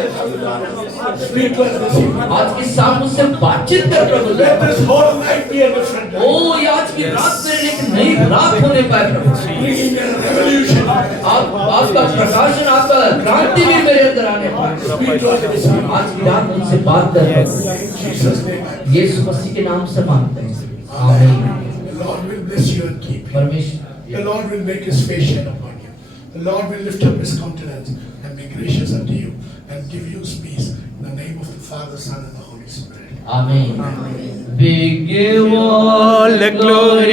Speak to us this evening. आज की शाम मुझसे बातचीत कर प्रभु जी। Let this whole night be a different night. ओ ये आज की रात मेरे लिए एक नई रात होने पाए प्रभु जी। Bringing a revolution. आप आपका प्रकाशन आपका क्रांति भी मेरे अंदर आने पाए। Speak to us this evening. आज की रात मुझसे बात कर In Jesus' name I pray. यीशु मसीह के नाम से मांगते हैं आमीन। The Lord will bless you and keep you. परमेश्वर The Lord will make his face shine upon you. The Lord will lift up his countenance and be gracious unto you and give you peace. In the name of the Father, Son, and the Holy Spirit. आमीन। We give all All the glory